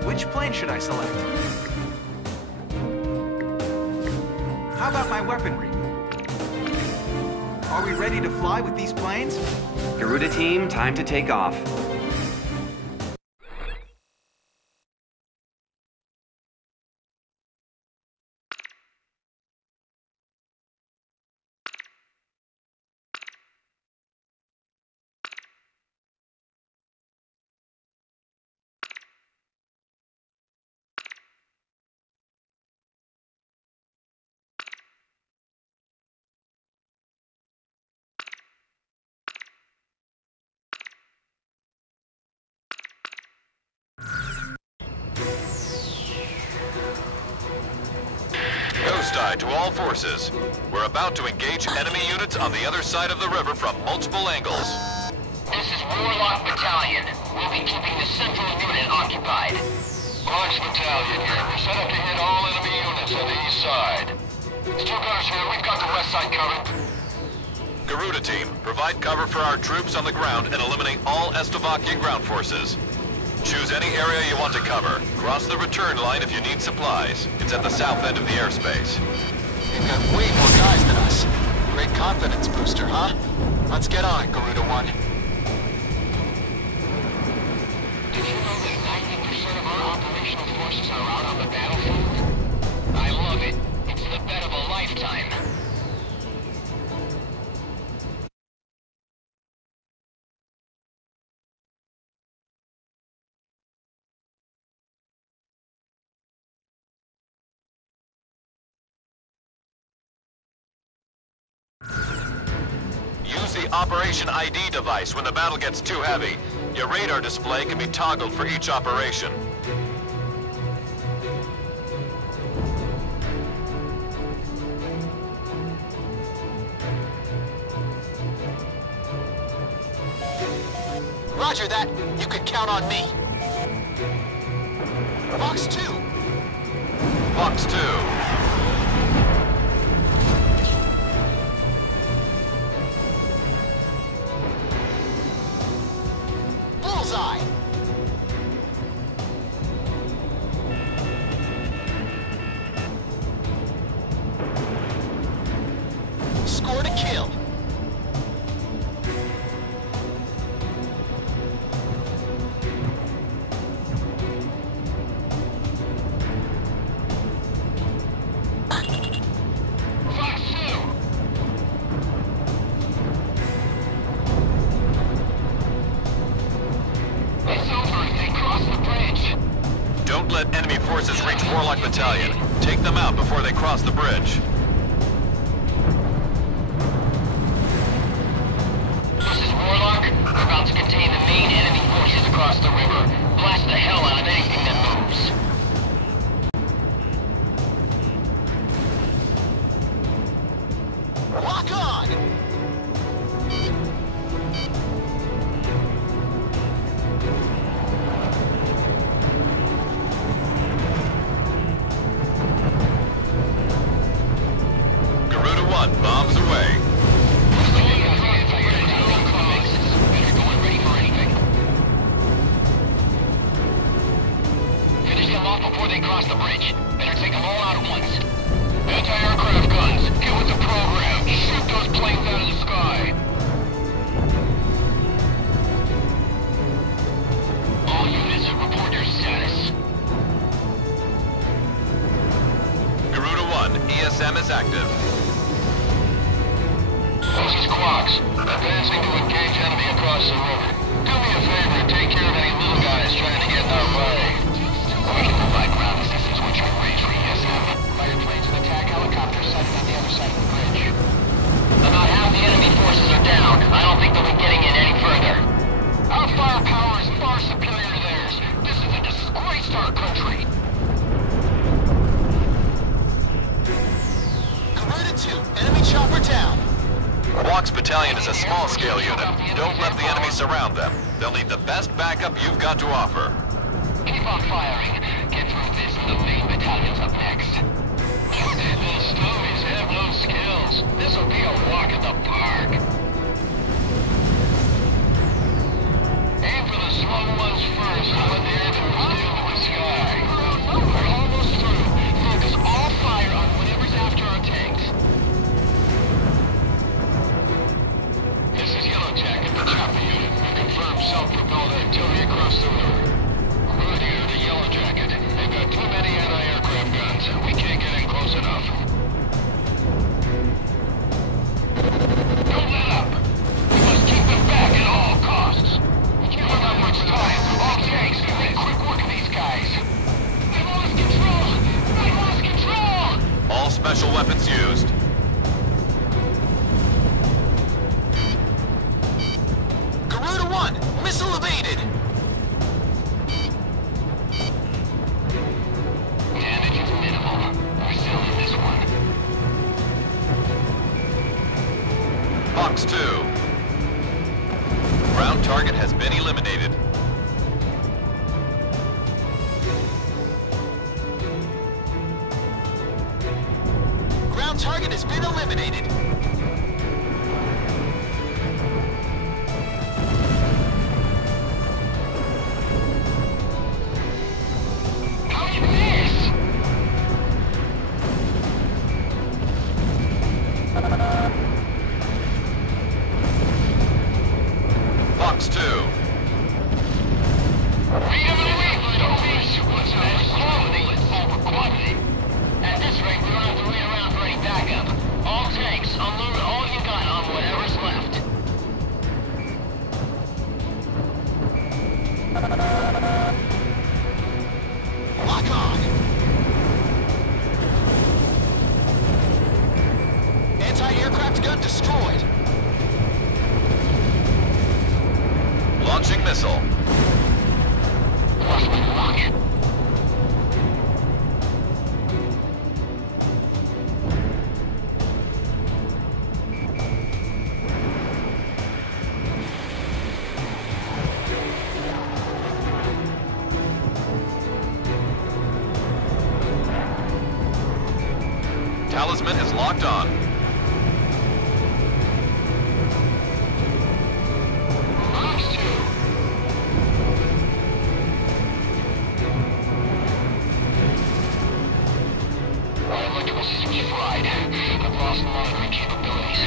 Which plane should I select? How about my weaponry? Are we ready to fly with these planes? Garuda Team, time to take off. Ghost Eye to all forces. We're about to engage enemy units on the other side of the river from multiple angles. This is Warlock Battalion. We'll be keeping the central unit occupied. Fox Battalion here. We're set up to hit all enemy units on the east side. Stukar's here. We've got the west side covered. Garuda team, provide cover for our troops on the ground and eliminate all Estavakian ground forces. Choose any area you want to cover. Cross the return line if you need supplies. It's at the south end of the airspace. They've got way more guys than us. Great confidence booster, huh? Let's get on it, Garuda 1. Did you know that 90% of our operational forces are out on the battlefield? I love it. It's the bet of a lifetime. Use the Operation ID device when the battle gets too heavy. Your radar display can be toggled for each operation. Roger that. You can count on me. Fox 2. Fox 2. Bullseye! Score to kill. Fox 2! It's over if they cross the bridge. Don't let enemy forces reach Warlock Battalion. Take them out before they cross the bridge. This is Warlock. We're about to contain the main enemy forces across the river. Blast the hell out of anything that moves. Lock on! Garuda 1, bombs away. Finish them off before they cross the bridge. Better take them all out at once. Anti-aircraft guns, get with the program. Shoot those planes out of the sky. All units, report your status. Garuda 1, ESM is active. This is Quox. Advancing to engage enemy across the river. Do me a favor and take care of any little guys trying to get in our way. We can provide ground assistance once you arrange for ESM. Fighter planes and attack helicopters sighted on the other side of the bridge. About half the enemy forces are down. I don't think they'll be getting in any further. Our firepower is far superior to theirs. This is a disgrace to our country. Garuda 2, enemy chopper down. Quox Battalion is a small-scale unit. Don't let the enemy surround them. They'll need the best backup you've got to offer. Keep on firing. Get through this and the main battalion's up next. Those stowies have no skills. This'll be a walk in the park. Aim for the slow ones first and let the airfields deal with the sky. We're almost through. Focus all fire on whatever's after our tanks. This is Yellow Jacket, the chopper unit. Confirmed self-propelled artillery across the river. Route here to Yellow Jacket. They've got too many anti-aircraft guns. We can't get in close enough. Don't let up! We must keep them back at all costs. We can't have much time. All tanks, make quick work of these guys. They've lost control! They've lost control! All special weapons used. Garuda 1, missile evaded. Damage is minimal. We're still in this one. has been eliminated. Ground target has been eliminated. Fox 2. At this rate, we don't have to wait around for any backup. All tanks, unload all you got on whatever's left. Lock on. Anti-aircraft gun destroyed. Launching missile. Lost my rocket. Talisman is locked on. Fox 2. Our electrical system's fried. I've lost monitoring capabilities.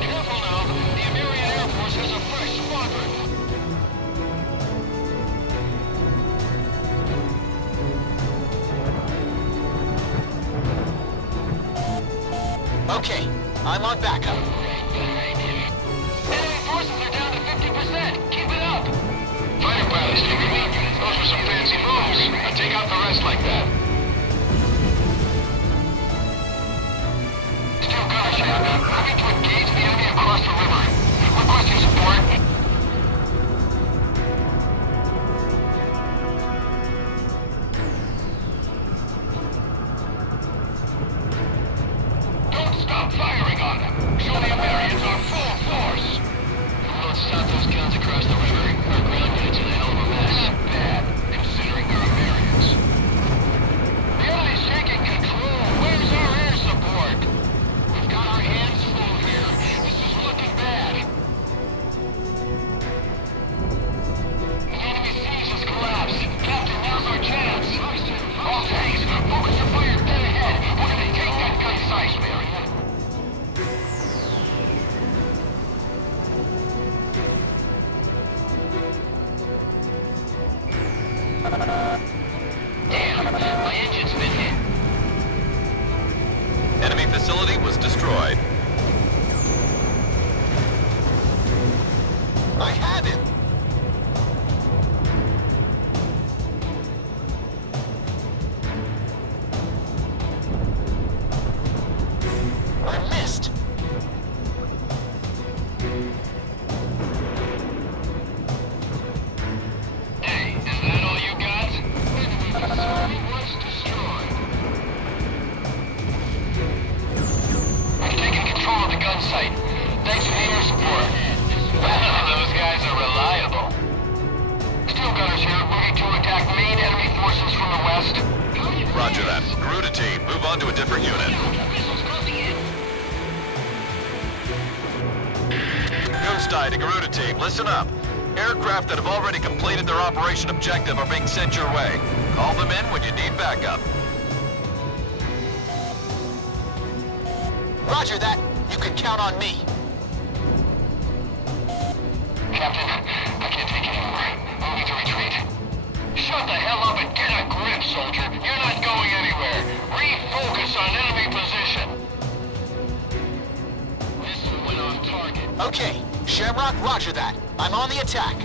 Careful now. The American Air Force has a fresh squadron. Okay, I'm on backup. Enemy forces are down to 50%. Keep it up. Fighter pilots, do you mean? Those were some fancy moves. Now take out the rest like that. Still gunnership. Moving to engage the enemy across the river. Requesting support. Don't stop firing on them. Show the Americans our full force. If we don't stop those guns across the river, our ground units in a hell of a mess. Not bad, considering they're Americans. The enemy's taking control. Where's our air support? We've got our hands full here. This is looking bad. The enemy siege has collapsed. Captain, now's our chance. All tanks, focus your fire dead ahead. We're gonna take that gun size, Marion. Damn, my engine's been hit. Enemy facility was destroyed. I have him. I missed. Hey, is that all you got? Enemy facility was destroyed. We've taken control of the gun site. Thanks for the air support. Those guys are reliable. Steel gunners here, moving to attack main enemy forces from the west. Roger that. Garuda team, move on to a different unit. Goonsty to Garuda team, listen up. Aircraft that have already completed their operation objective are being sent your way. Call them in when you need backup. Roger that. You can count on me. Captain, I can't take it anymore. We need to retreat. Shut the hell up and get a grip, soldier. You're not going anywhere. Refocus on enemy position. Missile went on target. Okay, Shamrock, roger that. I'm on the attack.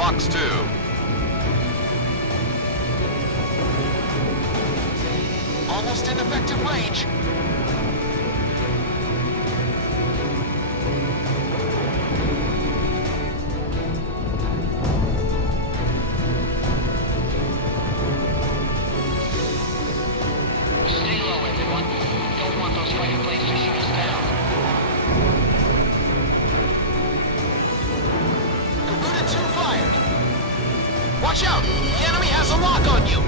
Fox 2. Almost in effective range. Stay low, everyone. Don't want those fighting blades to shoot us down. Garuda 2 fired. Watch out! The enemy has a lock on you!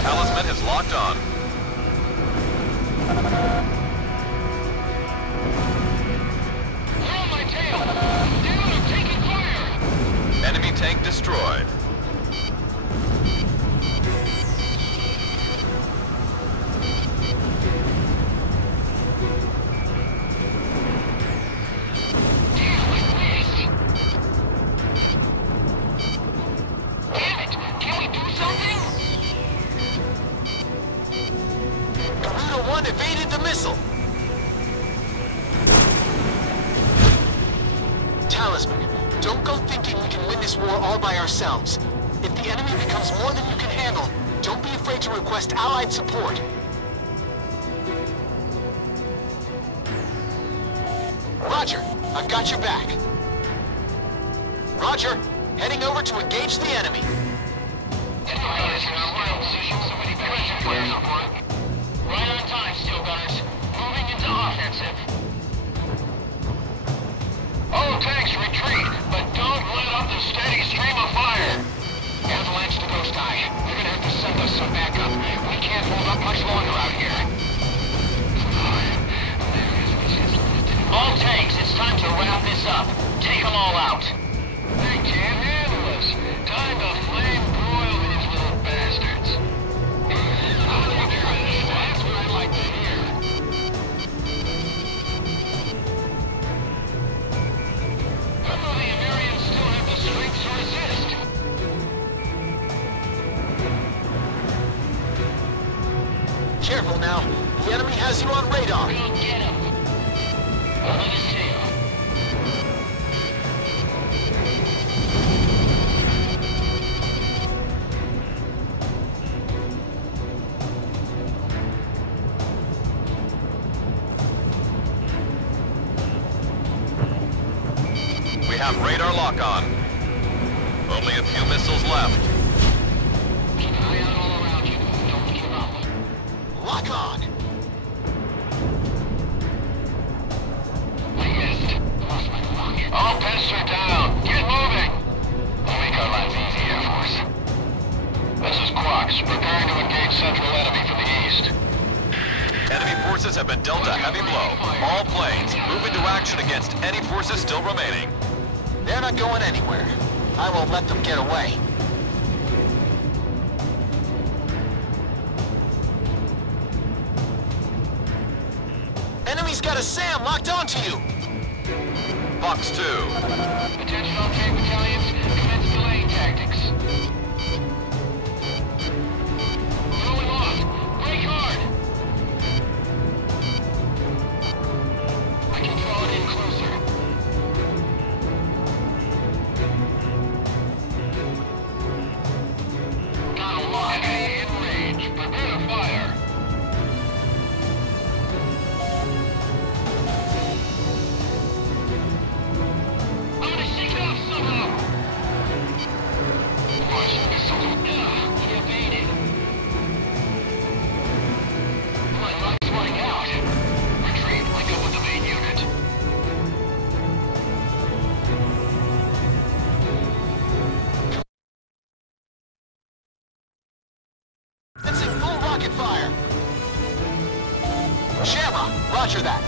Talisman is locked on. They're on my tail! Damn, I'm taking fire! Enemy tank destroyed. Damn, I missed! Damn it! Can we do something? Garuda 1 evaded the missile. Talisman, don't go thinking we can win this war all by ourselves. If the enemy becomes more than you can handle, don't be afraid to request allied support. Roger, I've got your back. Roger, heading over to engage the enemy. Right on time, Steel Gunners. Moving into offensive. All tanks retreat, but don't let up the steady stream of fire. Avalanche to Ghost Eye. You're gonna have to send us some backup. We can't hold up much longer out here. All tanks, it's time to wrap this up. Take them all out. They can't handle us. Time to flame broil these little bastards. That's what I like to hear. How do the Amerians still have the strength to resist? Careful now. The enemy has you on radar. Go get him. On his tail. We have radar lock on. Only a few missiles left. Keep an eye out all around you. Don't give up. Lock on. I missed. Lost my lock. All pests are down. Get moving. We'll make our lives easy, Air Force. This is Quox, preparing to engage Central Enemy from the east. Enemy forces have been dealt a heavy blow. All planes, move into action against any forces still remaining. They're not going anywhere. I won't let them get away. Enemy's got a SAM locked onto you! Fox 2. Attention all tank battalions, commence delaying tactics. Rolling off. Brake hard. I can draw it in closer. Got a lock. Enemy in range. Prepare to fire. I'm gonna shake it off somehow! Watch missile. He evaded. My luck's running out. Retreat, link up with the main unit. Commencing full rocket fire! Shamrock, roger that.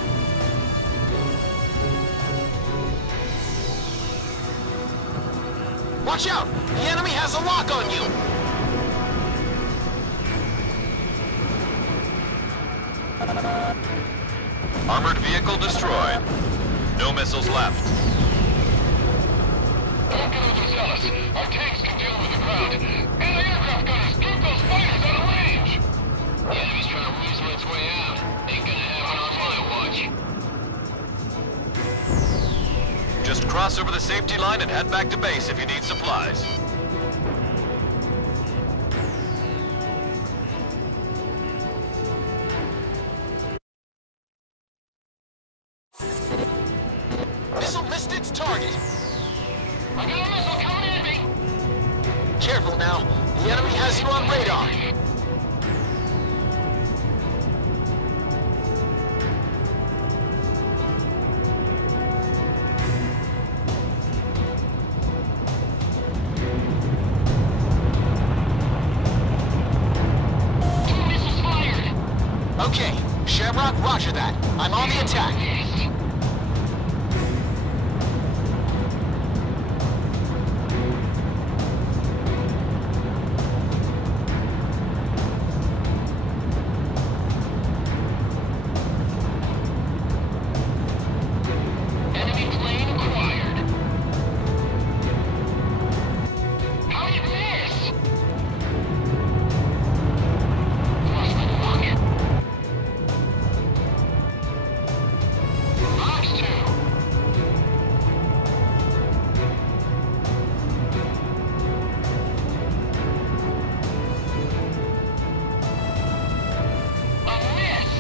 Watch out! The enemy has a lock on you! Armored vehicle destroyed. No missiles left. Don't get overzealous. Our tanks can deal with the ground. Anti-aircraft gunners, keep those fighters out of range! The enemy's trying to weasel its way out. Ain't gonna happen on my watch. Just cross over the safety line and head back to base if you need supplies. Missile missed its target. I got a missile coming at me. Careful now. The enemy has you on radar. Okay, Shamrock, roger that. I'm on the attack. Enemy plane acquired. How did you miss? Lost my luck. Box 2. A miss.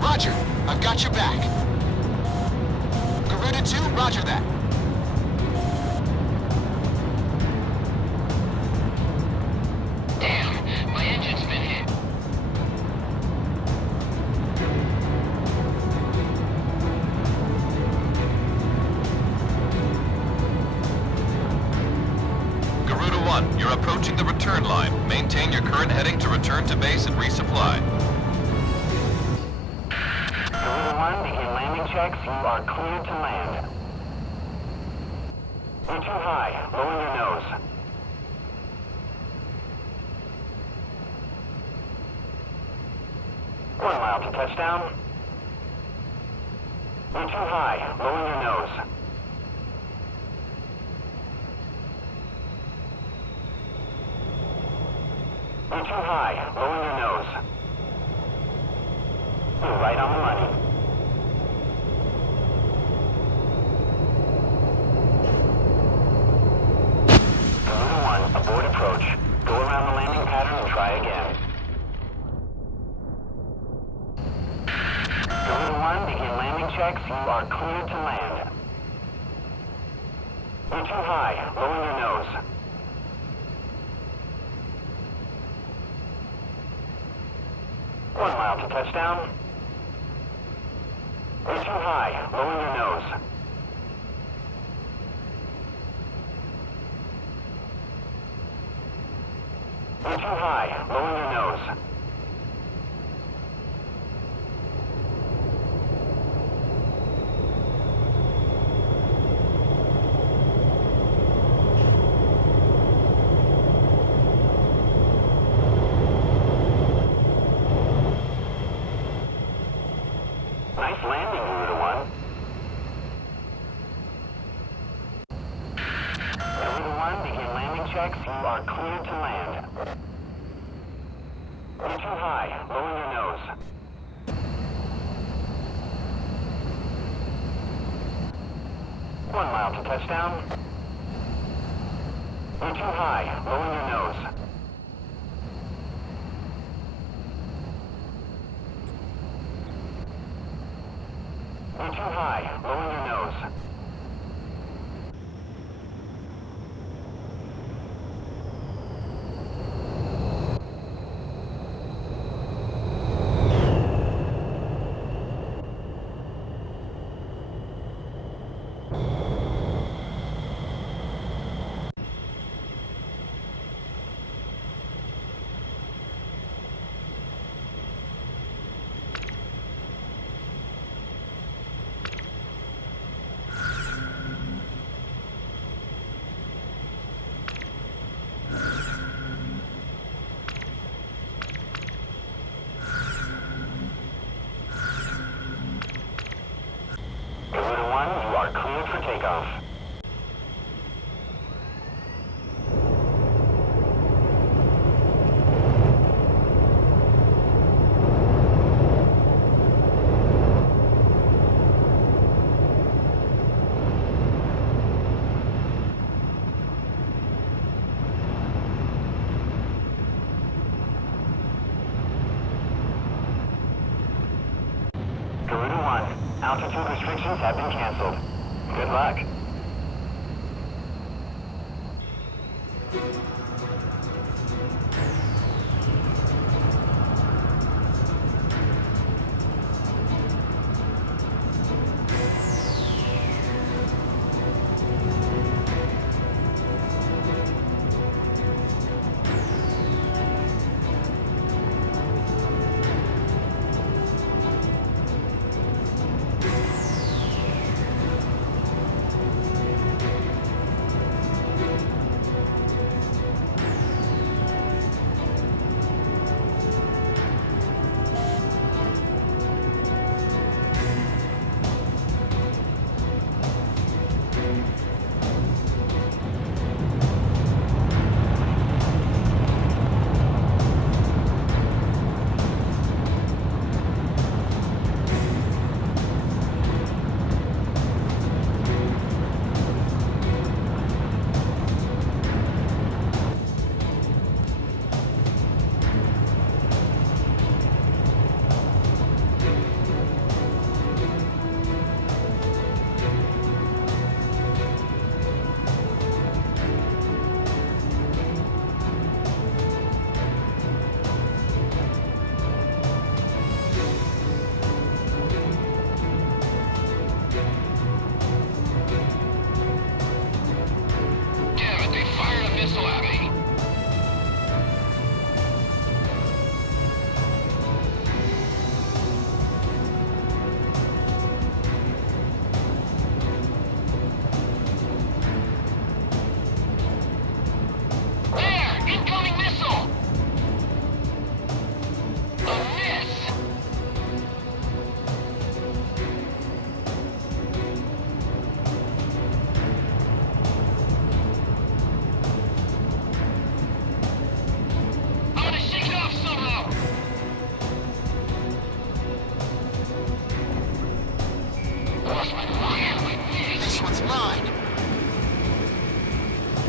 Roger, I've got your back. Garuda 2, roger that. Damn, my engine's been hit. Garuda 1, you're approaching the return line. Maintain your current heading to return to base and resupply. Garuda 1, begin landing checks. You are cleared to land. You're too high. Lower your nose. One mile to touchdown. You're too high. Lower your nose. You're too high. Lower your nose. You're right on the money. Garuda 1, abort approach. Go around the landing pattern and try again. Garuda 1, begin landing checks. You are cleared to land. You're too high. Lower your nose. One mile to touchdown. You're too high. Lower your nose. You're too high. Lower your nose. Nice landing, Garuda 1. Garuda 1, begin landing checks. You are cleared to land. You're too high. Lower your nose. One mile to touchdown. You're too high. Lower your nose. You're too high. Lower your nose. Altitude restrictions have been canceled. Good luck.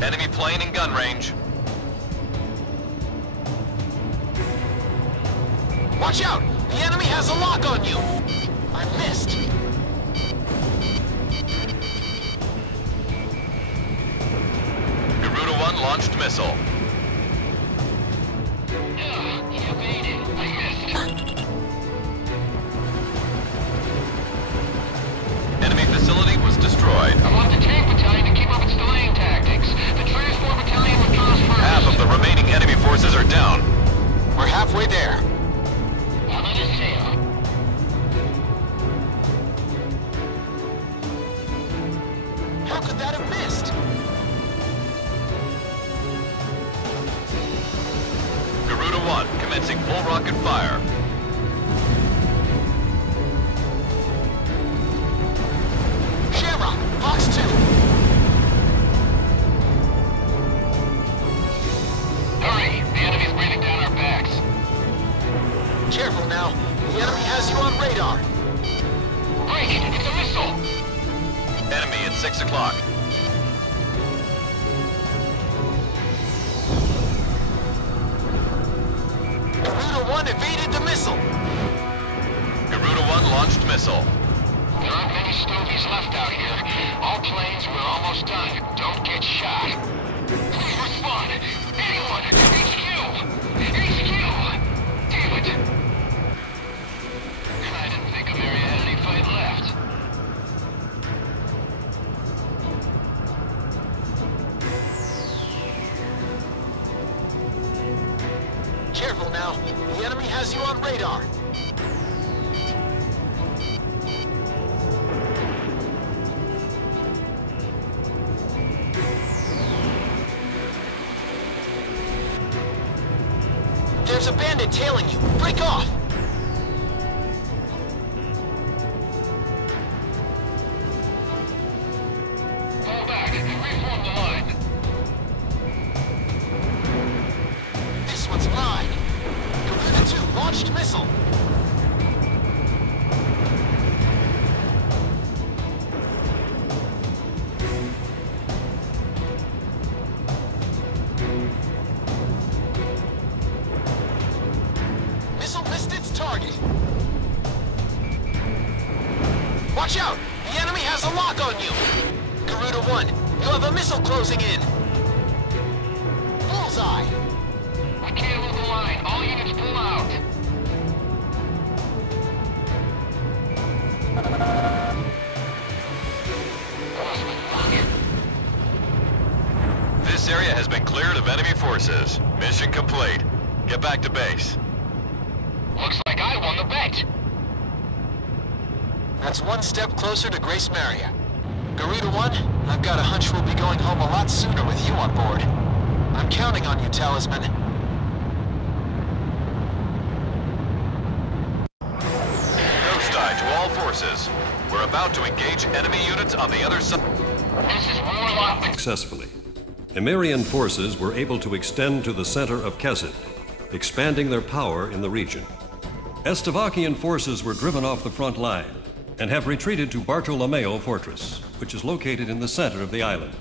Enemy plane in gun range. Watch out! The enemy has a lock on you! I missed! Garuda 1 launched missile. Enemy facility was destroyed. I want the tank battalion to keep up its delaying tactics. The transport battalion withdraws first. Half of the remaining enemy forces are down. We're halfway there. I'm on a sail. How could that have missed? Garuda 1 commencing full rocket fire. Shamrock, Fox 2. Hurry! The enemy's breathing down our backs. Careful now. The enemy has you on radar. Break! It's a missile! Enemy at 6 o'clock. Garuda 1 evaded the missile. Garuda 1 launched missile. There aren't many stovies left out here. All planes, we're almost done. Don't get shot. Please respond! Anyone! HQ! HQ! Damn it! I didn't think America had any fight left. Careful now. The enemy has you on radar. There's a bandit tailing you. Break off! Fall back and reform the line. This one's mine. Garuda 2 launched missile. Missile missed its target. Watch out! The enemy has a lock on you! Garuda 1, you have a missile closing in! Bullseye! We can't hold the line. All units pull out. This area has been cleared of enemy forces. Mission complete. Get back to base. Looks like I won the bet. That's one step closer to Grace Maria. Garuda 1, I've got a hunch we'll be going home a lot sooner with you on board. I'm counting on you, Talisman. Ghost Eye to all forces. We're about to engage enemy units on the other side. This is Warlock. Successfully, Emirian forces were able to extend to the center of Kesid, expanding their power in the region. Estavakian forces were driven off the front line and have retreated to Bartolomeo Fortress, which is located in the center of the island.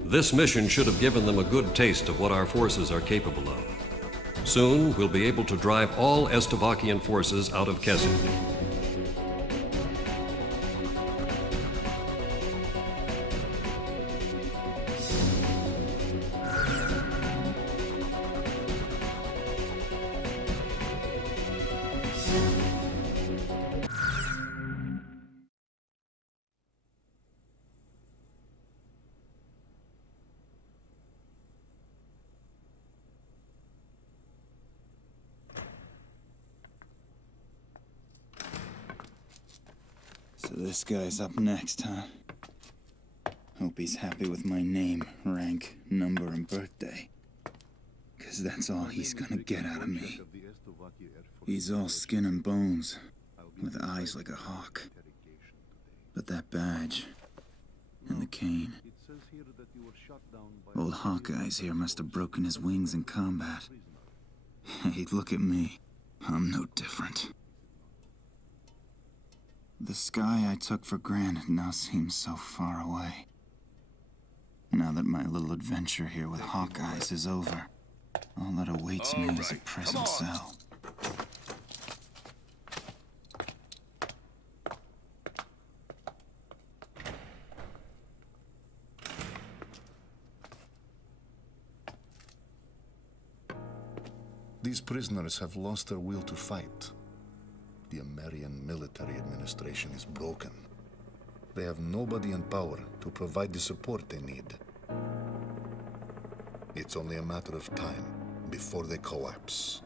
This mission should have given them a good taste of what our forces are capable of. Soon, we'll be able to drive all Estavakian forces out of Kesid. So this guy's up next, huh? Hope he's happy with my name, rank, number, and birthday. 'Cause that's all he's gonna get out of me. He's all skin and bones, with eyes like a hawk. But that badge, and the cane. Old Hawkeye's here must have broken his wings in combat. Hey, look at me. I'm no different. The sky I took for granted now seems so far away. Now that my little adventure here with Hawkeyes is over, all that awaits me is a prison cell. These prisoners have lost their will to fight. The Emirian military administration is broken. They have nobody in power to provide the support they need. It's only a matter of time before they collapse.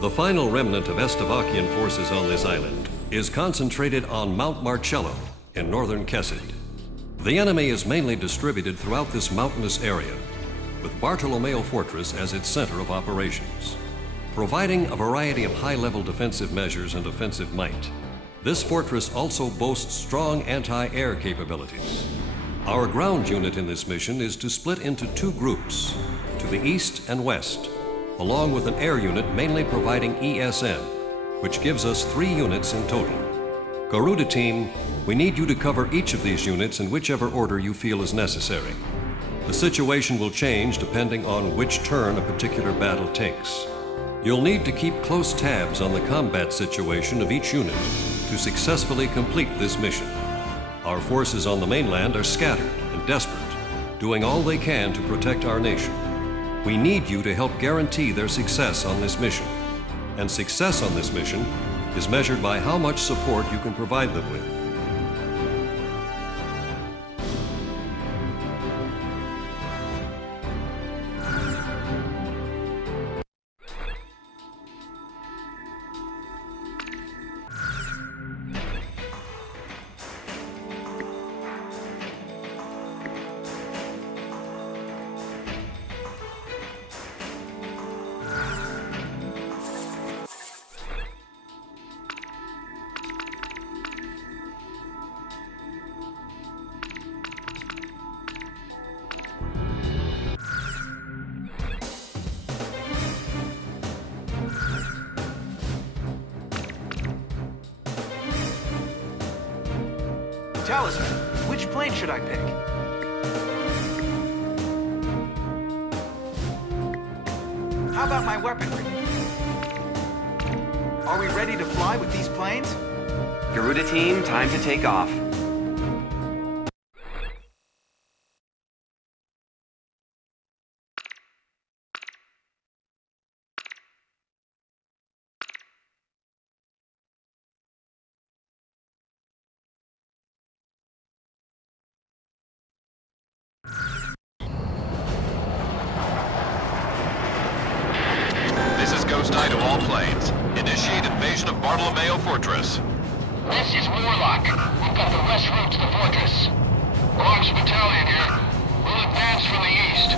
The final remnant of Estavakian forces on this island is concentrated on Mount Marcello in northern Kesid. The enemy is mainly distributed throughout this mountainous area, with Bartolomeo Fortress as its center of operations. Providing a variety of high-level defensive measures and offensive might, this fortress also boasts strong anti-air capabilities. Our ground unit in this mission is to split into two groups, to the east and west, along with an air unit mainly providing ESN, which gives us 3 units in total. Garuda team, we need you to cover each of these units in whichever order you feel is necessary. The situation will change depending on which turn a particular battle takes. You'll need to keep close tabs on the combat situation of each unit to successfully complete this mission. Our forces on the mainland are scattered and desperate, doing all they can to protect our nation. We need you to help guarantee their success on this mission. And success on this mission is measured by how much support you can provide them with. talisman. Which plane should I pick? How about my weaponry? Are we ready to fly with these planes? Garuda team, time to take off. Ghost Eye to all planes. Initiate invasion of Bartolomeo Fortress. This is Warlock. We've got the west route to the fortress. Rock's battalion here. We'll advance from the east.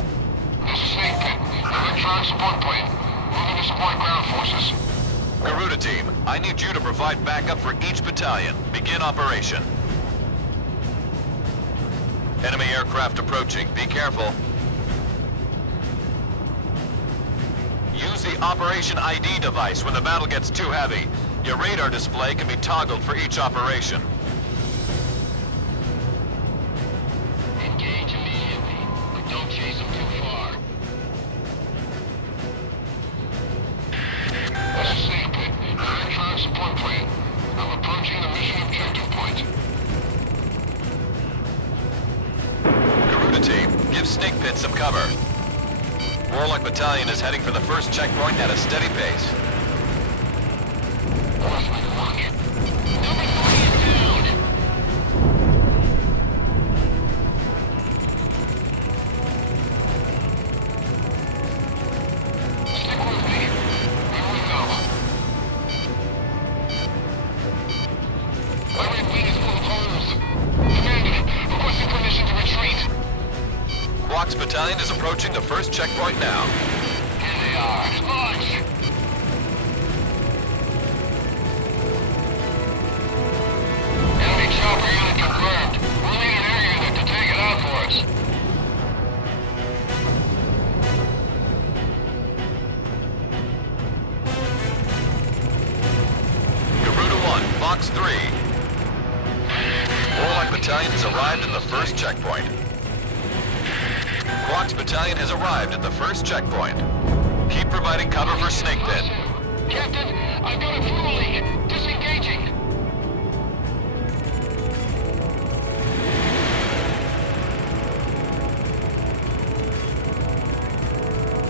This is Snake Pit. Electronic support plane. Moving to support ground forces. Garuda team, I need you to provide backup for each battalion. Begin operation. Enemy aircraft approaching. Be careful. Use the Operation ID device when the battle gets too heavy. Your radar display can be toggled for each operation. Engage immediately, but don't chase them too far. This is Snake Pit, an electronic support plane. I'm approaching the mission objective point. Garuda team, give Snake Pit some cover. Warlock Battalion is heading for the first checkpoint at a steady pace. Number 3 is down! Stick with me. Here we go. My right wing is full of holes. Commander, requesting permission to retreat. Quox Battalion is approaching the first checkpoint now. Here they are. Launch! Enemy chopper unit confirmed. We'll need an air unit to take it out for us. Garuda 1, Box 3. Warlock Battalion has arrived in the first checkpoint. Quox Battalion has arrived at the first checkpoint. Keep providing cover for Snake Pit. Captain, I've got a fuel leak. Disengaging.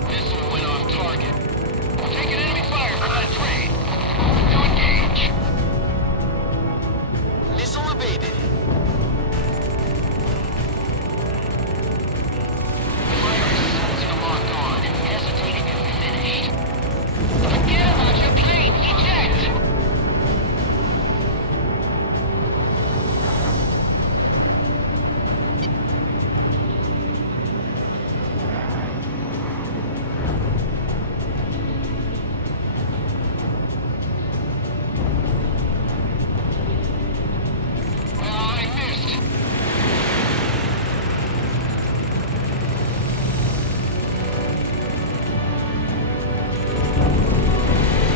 Missile went on target. We're taking enemy fire from that train. To engage. Missile evaded. Forget about your plane! Eject! I missed!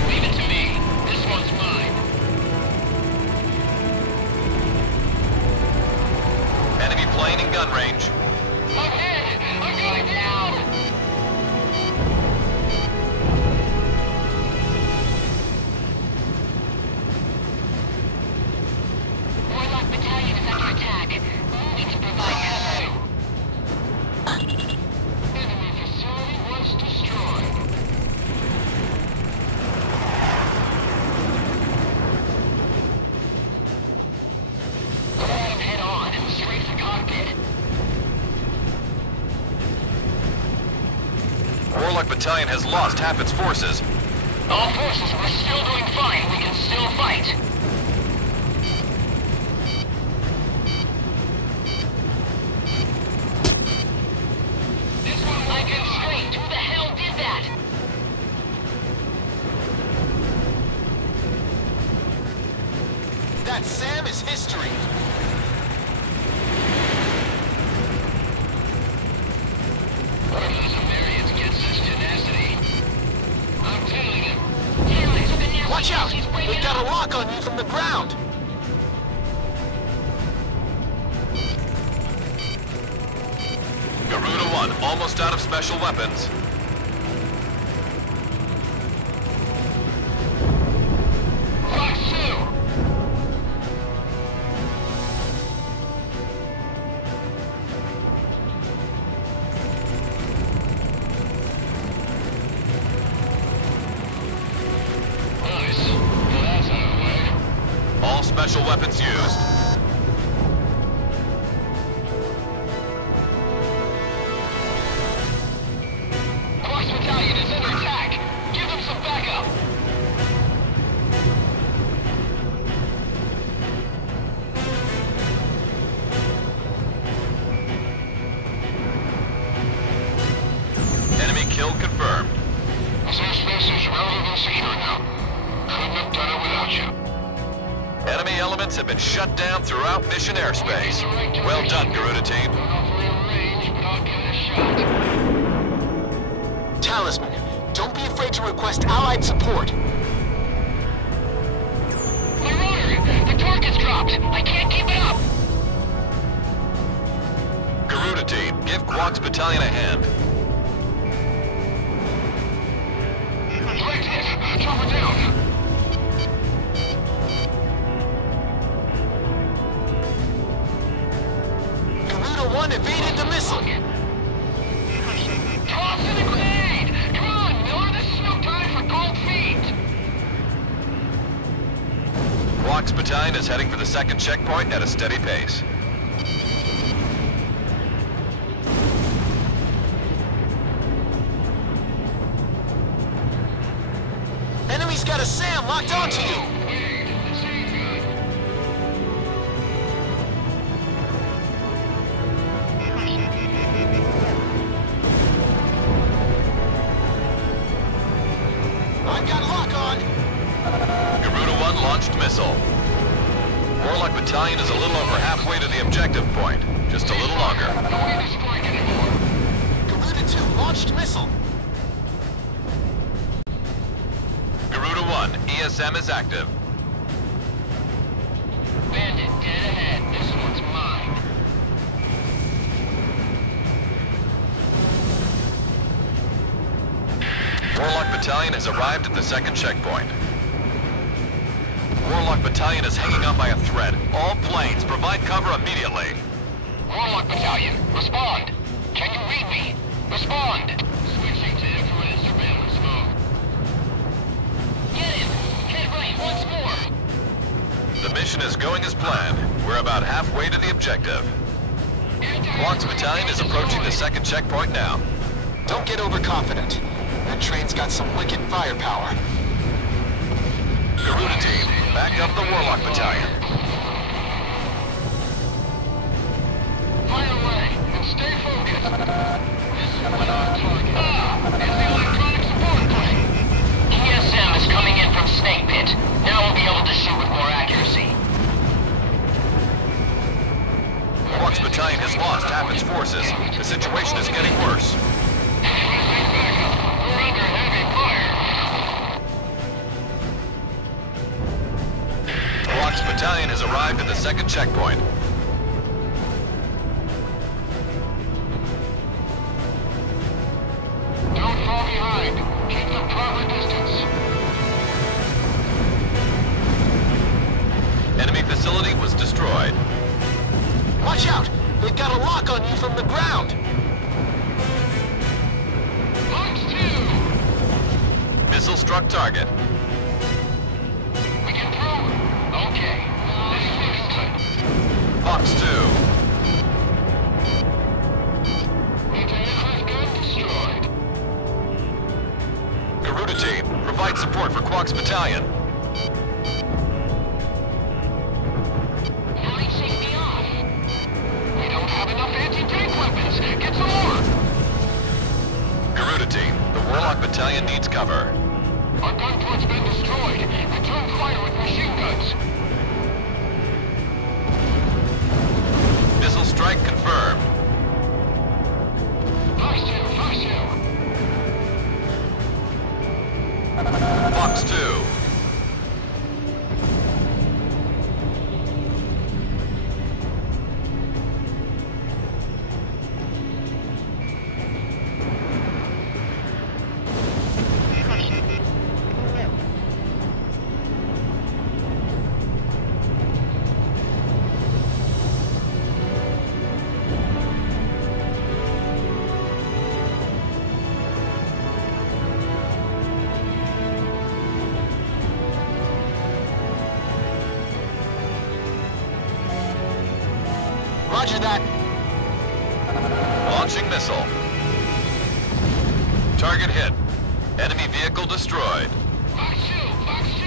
Leave it to me. This one's mine. Enemy plane in gun range. I'm hit! I'm going down! Warlock Battalion is under attack. Moving to provide cover. Enemy facility was destroyed. Ram head on and straight for cockpit. Warlock Battalion has lost half its forces. All forces, we're still doing fine. We can still fight. This one I constrained. Who the hell did that? That Sam is history. Where do those Amerians get such tenacity? I'm tailing him. Tailing to the nearest. Watch out! He's They've waking got a up. lock on you from the ground. Garuda 1, almost out of special weapons. Fox 2! Nice. Well, that's out of the way. All special weapons used. Quarks Battalion is under attack. Give them some backup. Enemy kill confirmed. This airspace is relatively secure now. Couldn't have done it without you. Enemy elements have been shut down throughout mission airspace. Well done, Garuda team. Don't know if we're in range, but I'll give it a shot. Talisman, don't be afraid to request allied support. My rotor! The torque is dropped. I can't keep it up. Garuda team, give Quarks Battalion a hand. Direct hit. Chopper down. Garuda 1 evaded the missile. Toss in a grenade! Come on, Miller. This is no time for cold feet. Quarks Battalion is heading for the second checkpoint at a steady pace. Enemy's got a SAM locked onto you. Wait, this ain't good. I've got lock on. Garuda 1 launched missile. Warlock Battalion is a little over halfway to the objective point. Just a little longer. Don't need to strike anymore. Garuda 2 launched missile. Garuda 1, ESM is active. Bandit, dead ahead. This one's mine. Warlock Battalion has arrived at the second checkpoint. Warlock Battalion is hanging on by a thread. All planes, provide cover immediately. Warlock Battalion, respond. Can you read me? Respond. Switching to infrared surveillance mode. Get him. Head right once more. The mission is going as planned. We're about halfway to the objective. Quarks Battalion is approaching the second checkpoint now. Don't get overconfident. That train's got some wicked firepower. Garuda team, back up the Warlock Battalion. Fire away and stay focused. This is one on target. It's the electronic support plane. ESM is coming in from Snake Pit. Now we'll be able to shoot with more accuracy. Quarks Battalion has lost half its forces. The situation is getting worse. Requesting backup. We're under heavy fire. Quarks Battalion has arrived at the second checkpoint. Don't fall behind. Keep the proper distance. Enemy facility was destroyed. Watch out! They've got a lock on you from the ground. Fox 2! Missile struck target. We get through. Okay. This looks good. Fox 2. Anti-aircraft gun destroyed. Garuda team, provide support for Quarks Battalion. Now they shake me off. We don't have enough anti-tank weapons. Get some more. Garuda team, the Warlock Battalion needs cover. Our gun port's been destroyed. Return fire with machine guns. Missile strike confirmed. Fox 2, Fox 2. Fox 2. Roger that. Launching missile. Target hit. Enemy vehicle destroyed. Fox 2! Fox 2!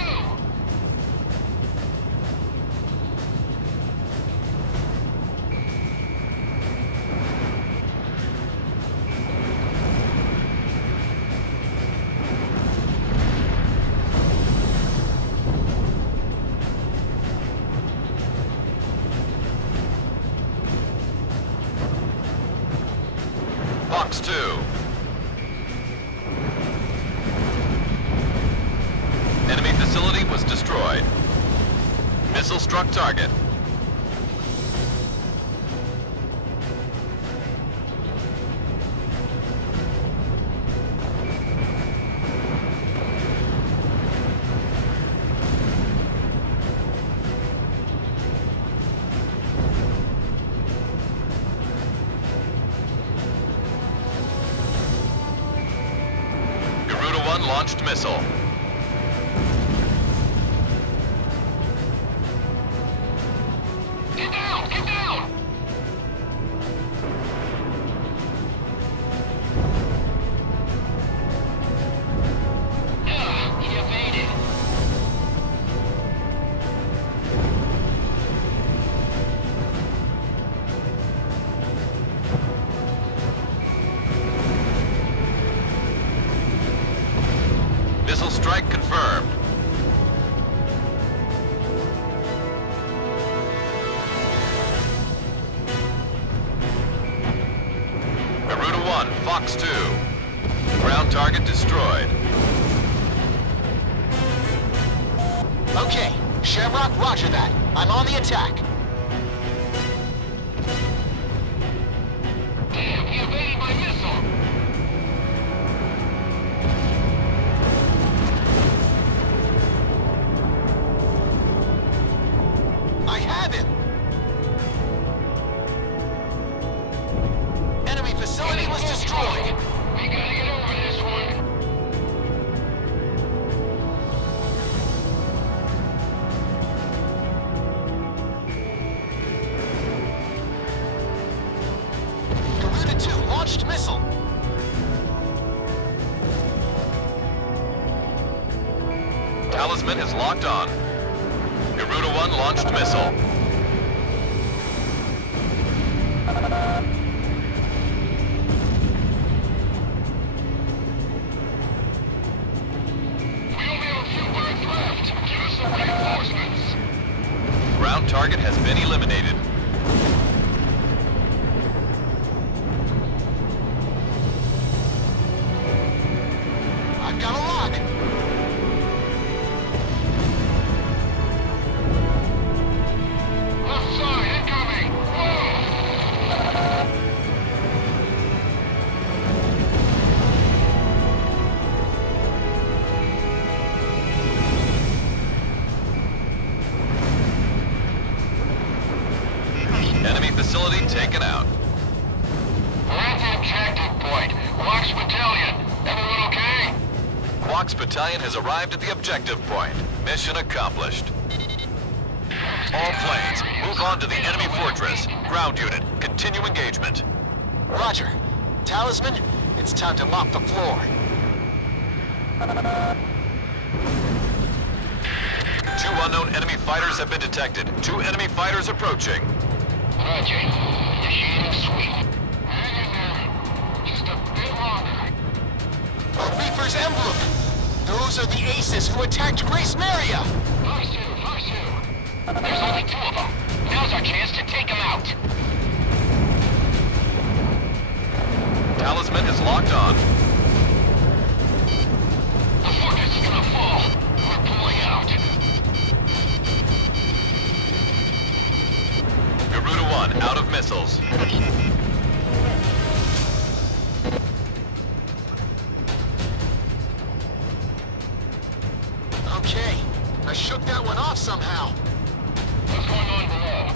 Fox 2. Enemy facility was destroyed. Missile struck target. Garuda 1 launched missile. Get down! Get down! He evaded. Missile strike confirmed. Garuda 1, Fox 2. Ground target destroyed. Okay, Shamrock, roger that. I'm on the attack. Damn, he evaded my missile. I have him! Enemy facility was destroyed. We gotta get over this one. Garuda 2 launched missile. Talisman is locked on. Garuda 1 launched missile. We only have a few birds left. Give us some reinforcements. Ground target has been eliminated. I've got a lock. Left side, incoming! Whoa! Enemy facility taken out. We're at the objective point. Watch battalion. Everyone okay? Quox Battalion has arrived at the objective point. Mission accomplished. All planes, move on to the enemy fortress. Ground unit, continue engagement. Roger. Talisman, it's time to mop the floor. 2 unknown enemy fighters have been detected. 2 enemy fighters approaching. Roger. Initiating sweep. Hang in there. Just a bit longer. A Reaper's emblem! Those are the aces who attacked Grace Maria! Fox 2, Fox 2. There's only 2 of them. Now's our chance to take them out. Talisman is locked on. The fortress is gonna fall. We're pulling out. Garuda 1 out of missiles. Okay, I shook that one off somehow. What's going on below?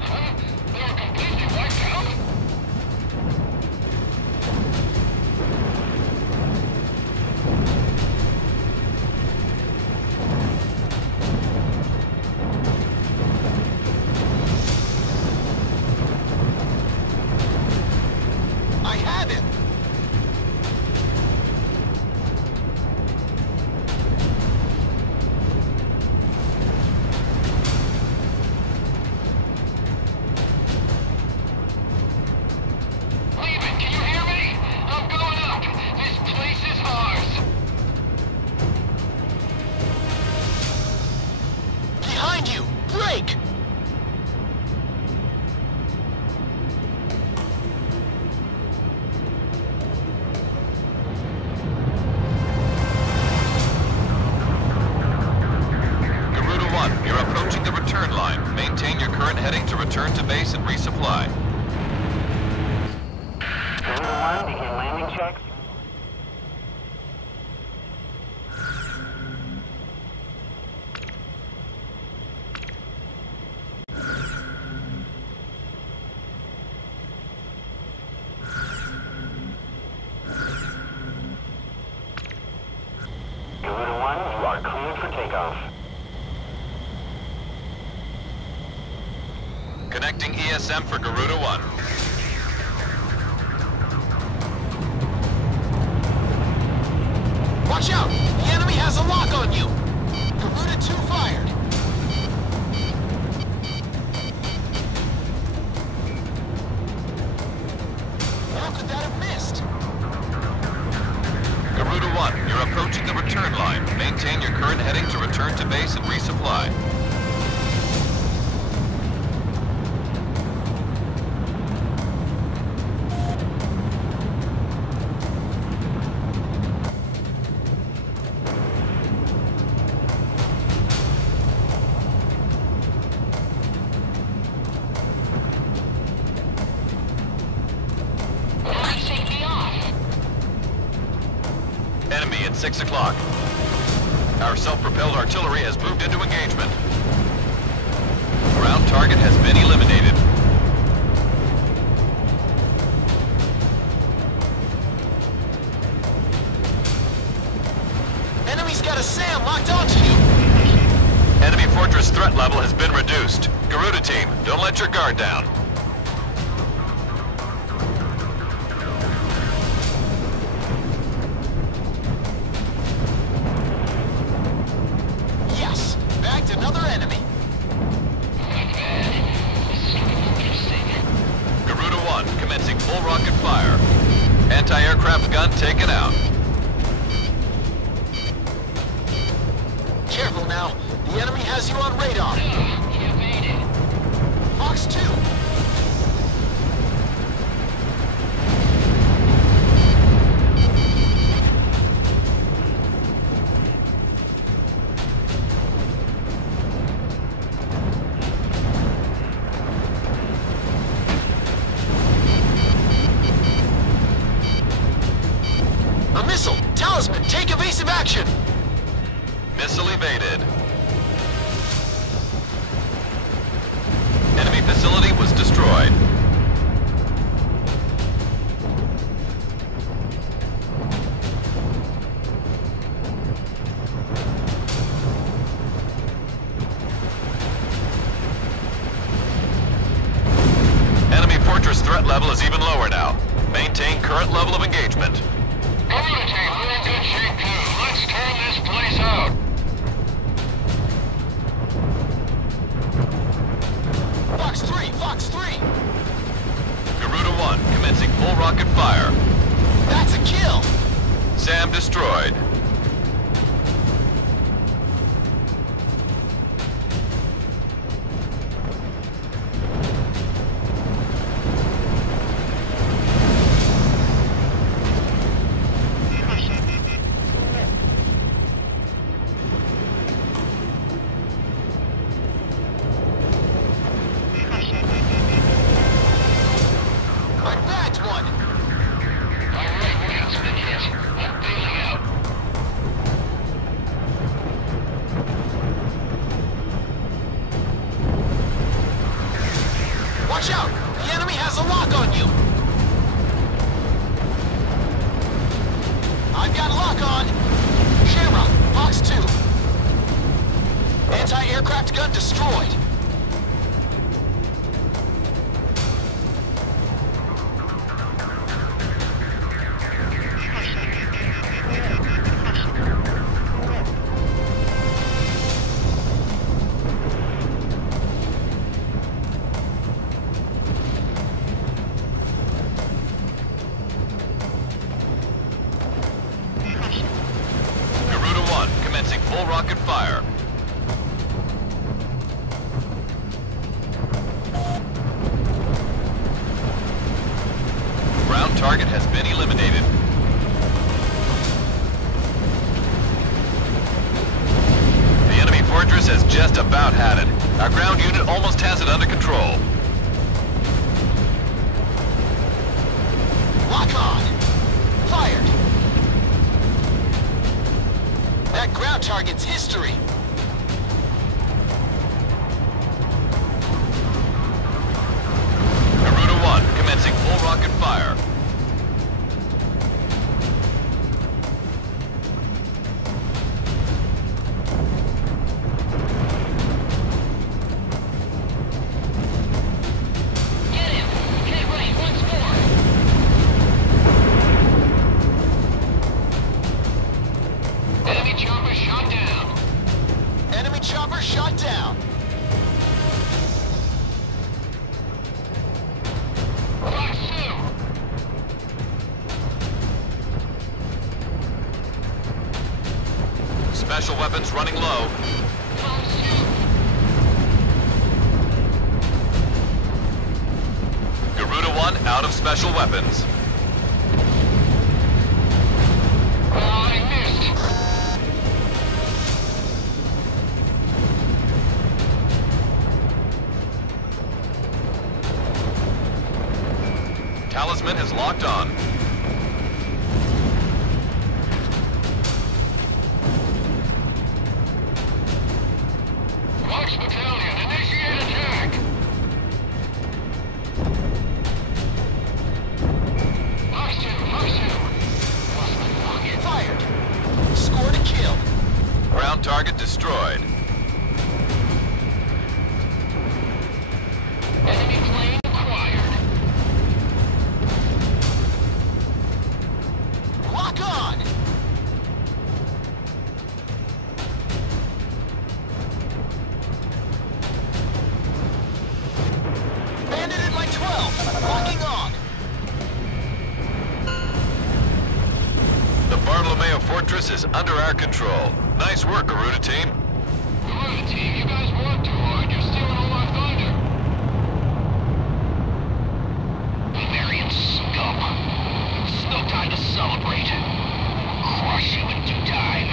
Huh? They were completely wiped out? I have him! Leave it, can you hear me? I'm going up. This place is ours. Behind you! Break! Garuda 1, you're approaching the return line. Maintain your current heading to return to base and resupply. Garuda 1, begin landing checks. Garuda 1, you are cleared for takeoff. Connecting ESM for Garuda 1. Watch out! The enemy has a lock on you! Garuda 2 fired! How could that have missed? Garuda 1, you're approaching the return line. Maintain your current heading to return to base and resupply. Please take me off. Enemy at 6 o'clock. Our self-propelled artillery has moved into engagement. Ground target has been eliminated. Enemy's got a SAM locked onto you! Enemy fortress threat level has been reduced. Garuda team, don't let your guard down. Yes! Bagged another enemy! Garuda 1, commencing full rocket fire. Anti-aircraft gun taken out. Careful now! The enemy has you on radar! You made it. Fox 2! A missile! Talisman, take evasive action! Missile evaded. Enemy facility was destroyed. Enemy fortress threat level is even lower now. Maintain current level of engagement. Garuda team, we're in good shape too. Let's turn this place out. Fox 3! Fox 3! Garuda 1, commencing full rocket fire. That's a kill! SAM destroyed. I bagged one! My right wing's been hit. I'm bailing out. Target has been eliminated. The enemy fortress has just about had it. Our ground unit almost has it under control. Lock on! Fired! That ground target's history! Garuda 1 commencing full rocket fire. Special weapons running low. Garuda 1 out of special weapons. I missed. Talisman is locked on. Battalion, initiate attack! Fired! Scored a kill! Ground target destroyed. Enemy plane acquired. Lock on! Bandit in my 12! Locking on! The Bartolomeo Fortress is under our control. Nice work, Garuda team. Garuda team, you guys work too hard. You're stealing all our thunder. Marion scum. It's no time to celebrate. Crush you in due time.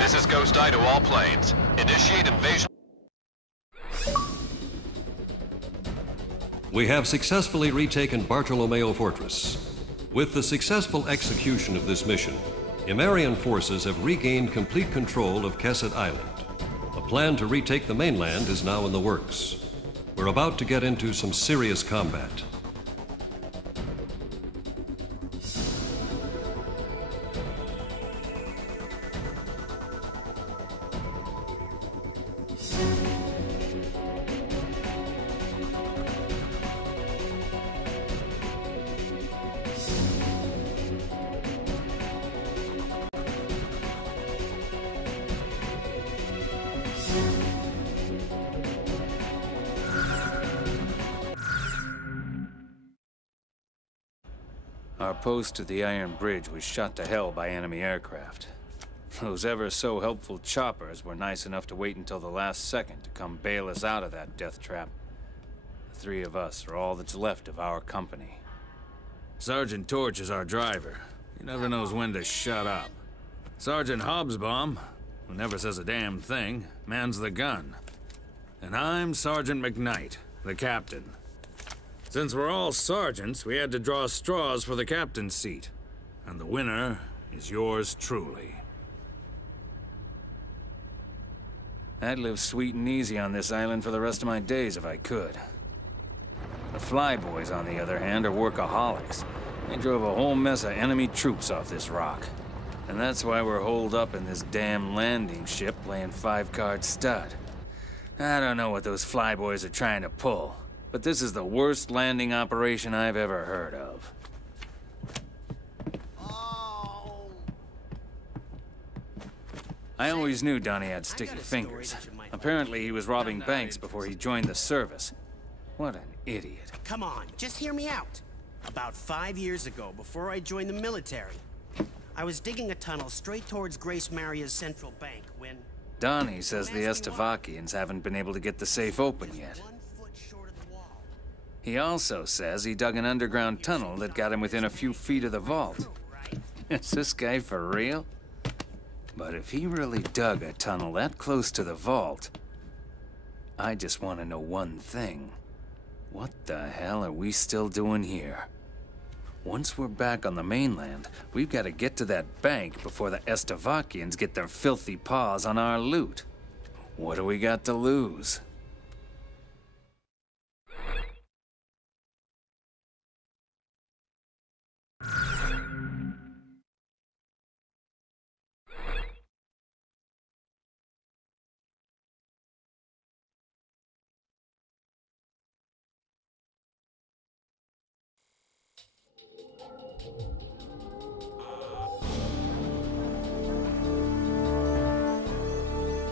This is Ghost Eye to all planes. Initiate invasion. We have successfully retaken Bartolomeo Fortress. With the successful execution of this mission, Imarian forces have regained complete control of Kesset Island. A plan to retake the mainland is now in the works. We're about to get into some serious combat. Our post to the Iron Bridge was shot to hell by enemy aircraft. Those ever-so-helpful choppers were nice enough to wait until the last second to come bail us out of that death trap. The three of us are all that's left of our company. Sergeant Torch is our driver. He never knows when to shut up. Sergeant Hobsbawm, who never says a damn thing, mans the gun. And I'm Sergeant McKnight, the captain. Since we're all sergeants, we had to draw straws for the captain's seat. And the winner is yours truly. I'd live sweet and easy on this island for the rest of my days if I could. The Flyboys, on the other hand, are workaholics. They drove a whole mess of enemy troops off this rock. And that's why we're holed up in this damn landing ship playing five-card stud. I don't know what those Flyboys are trying to pull, but this is the worst landing operation I've ever heard of. I always knew Donnie had sticky fingers. Apparently he was robbing banks before he joined the service. What an idiot. Come on, just hear me out. About 5 years ago, before I joined the military, I was digging a tunnel straight towards Grace Maria's central bank when... Donnie says the Estavakians haven't been able to get the safe open yet. He also says he dug an underground tunnel that got him within a few feet of the vault. Is this guy for real? But if he really dug a tunnel that close to the vault, I just want to know one thing. What the hell are we still doing here? Once we're back on the mainland, we've got to get to that bank before the Estavakians get their filthy paws on our loot. What do we got to lose?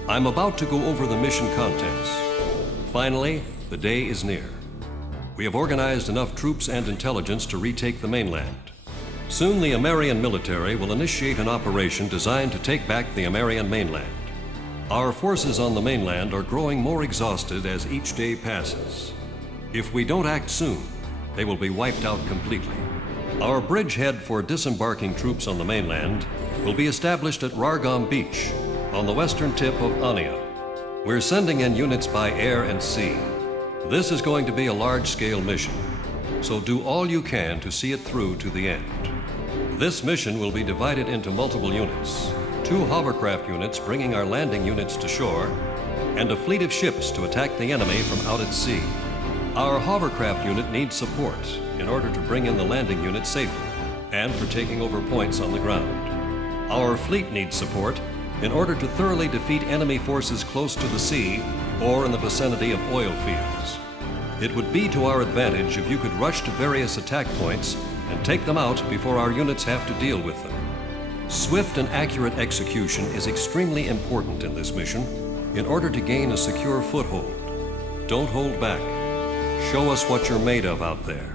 I'm about to go over the mission contents. Finally, the day is near. We have organized enough troops and intelligence to retake the mainland. Soon the Amerian military will initiate an operation designed to take back the Amerian mainland. Our forces on the mainland are growing more exhausted as each day passes. If we don't act soon, they will be wiped out completely. Our bridgehead for disembarking troops on the mainland will be established at Rargam Beach, on the western tip of Ania. We're sending in units by air and sea. This is going to be a large-scale mission, so do all you can to see it through to the end. This mission will be divided into multiple units, 2 hovercraft units bringing our landing units to shore, and a fleet of ships to attack the enemy from out at sea. Our hovercraft unit needs support in order to bring in the landing unit safely and for taking over points on the ground. Our fleet needs support in order to thoroughly defeat enemy forces close to the sea or in the vicinity of oil fields. It would be to our advantage if you could rush to various attack points and take them out before our units have to deal with them. Swift and accurate execution is extremely important in this mission in order to gain a secure foothold. Don't hold back. Show us what you're made of out there.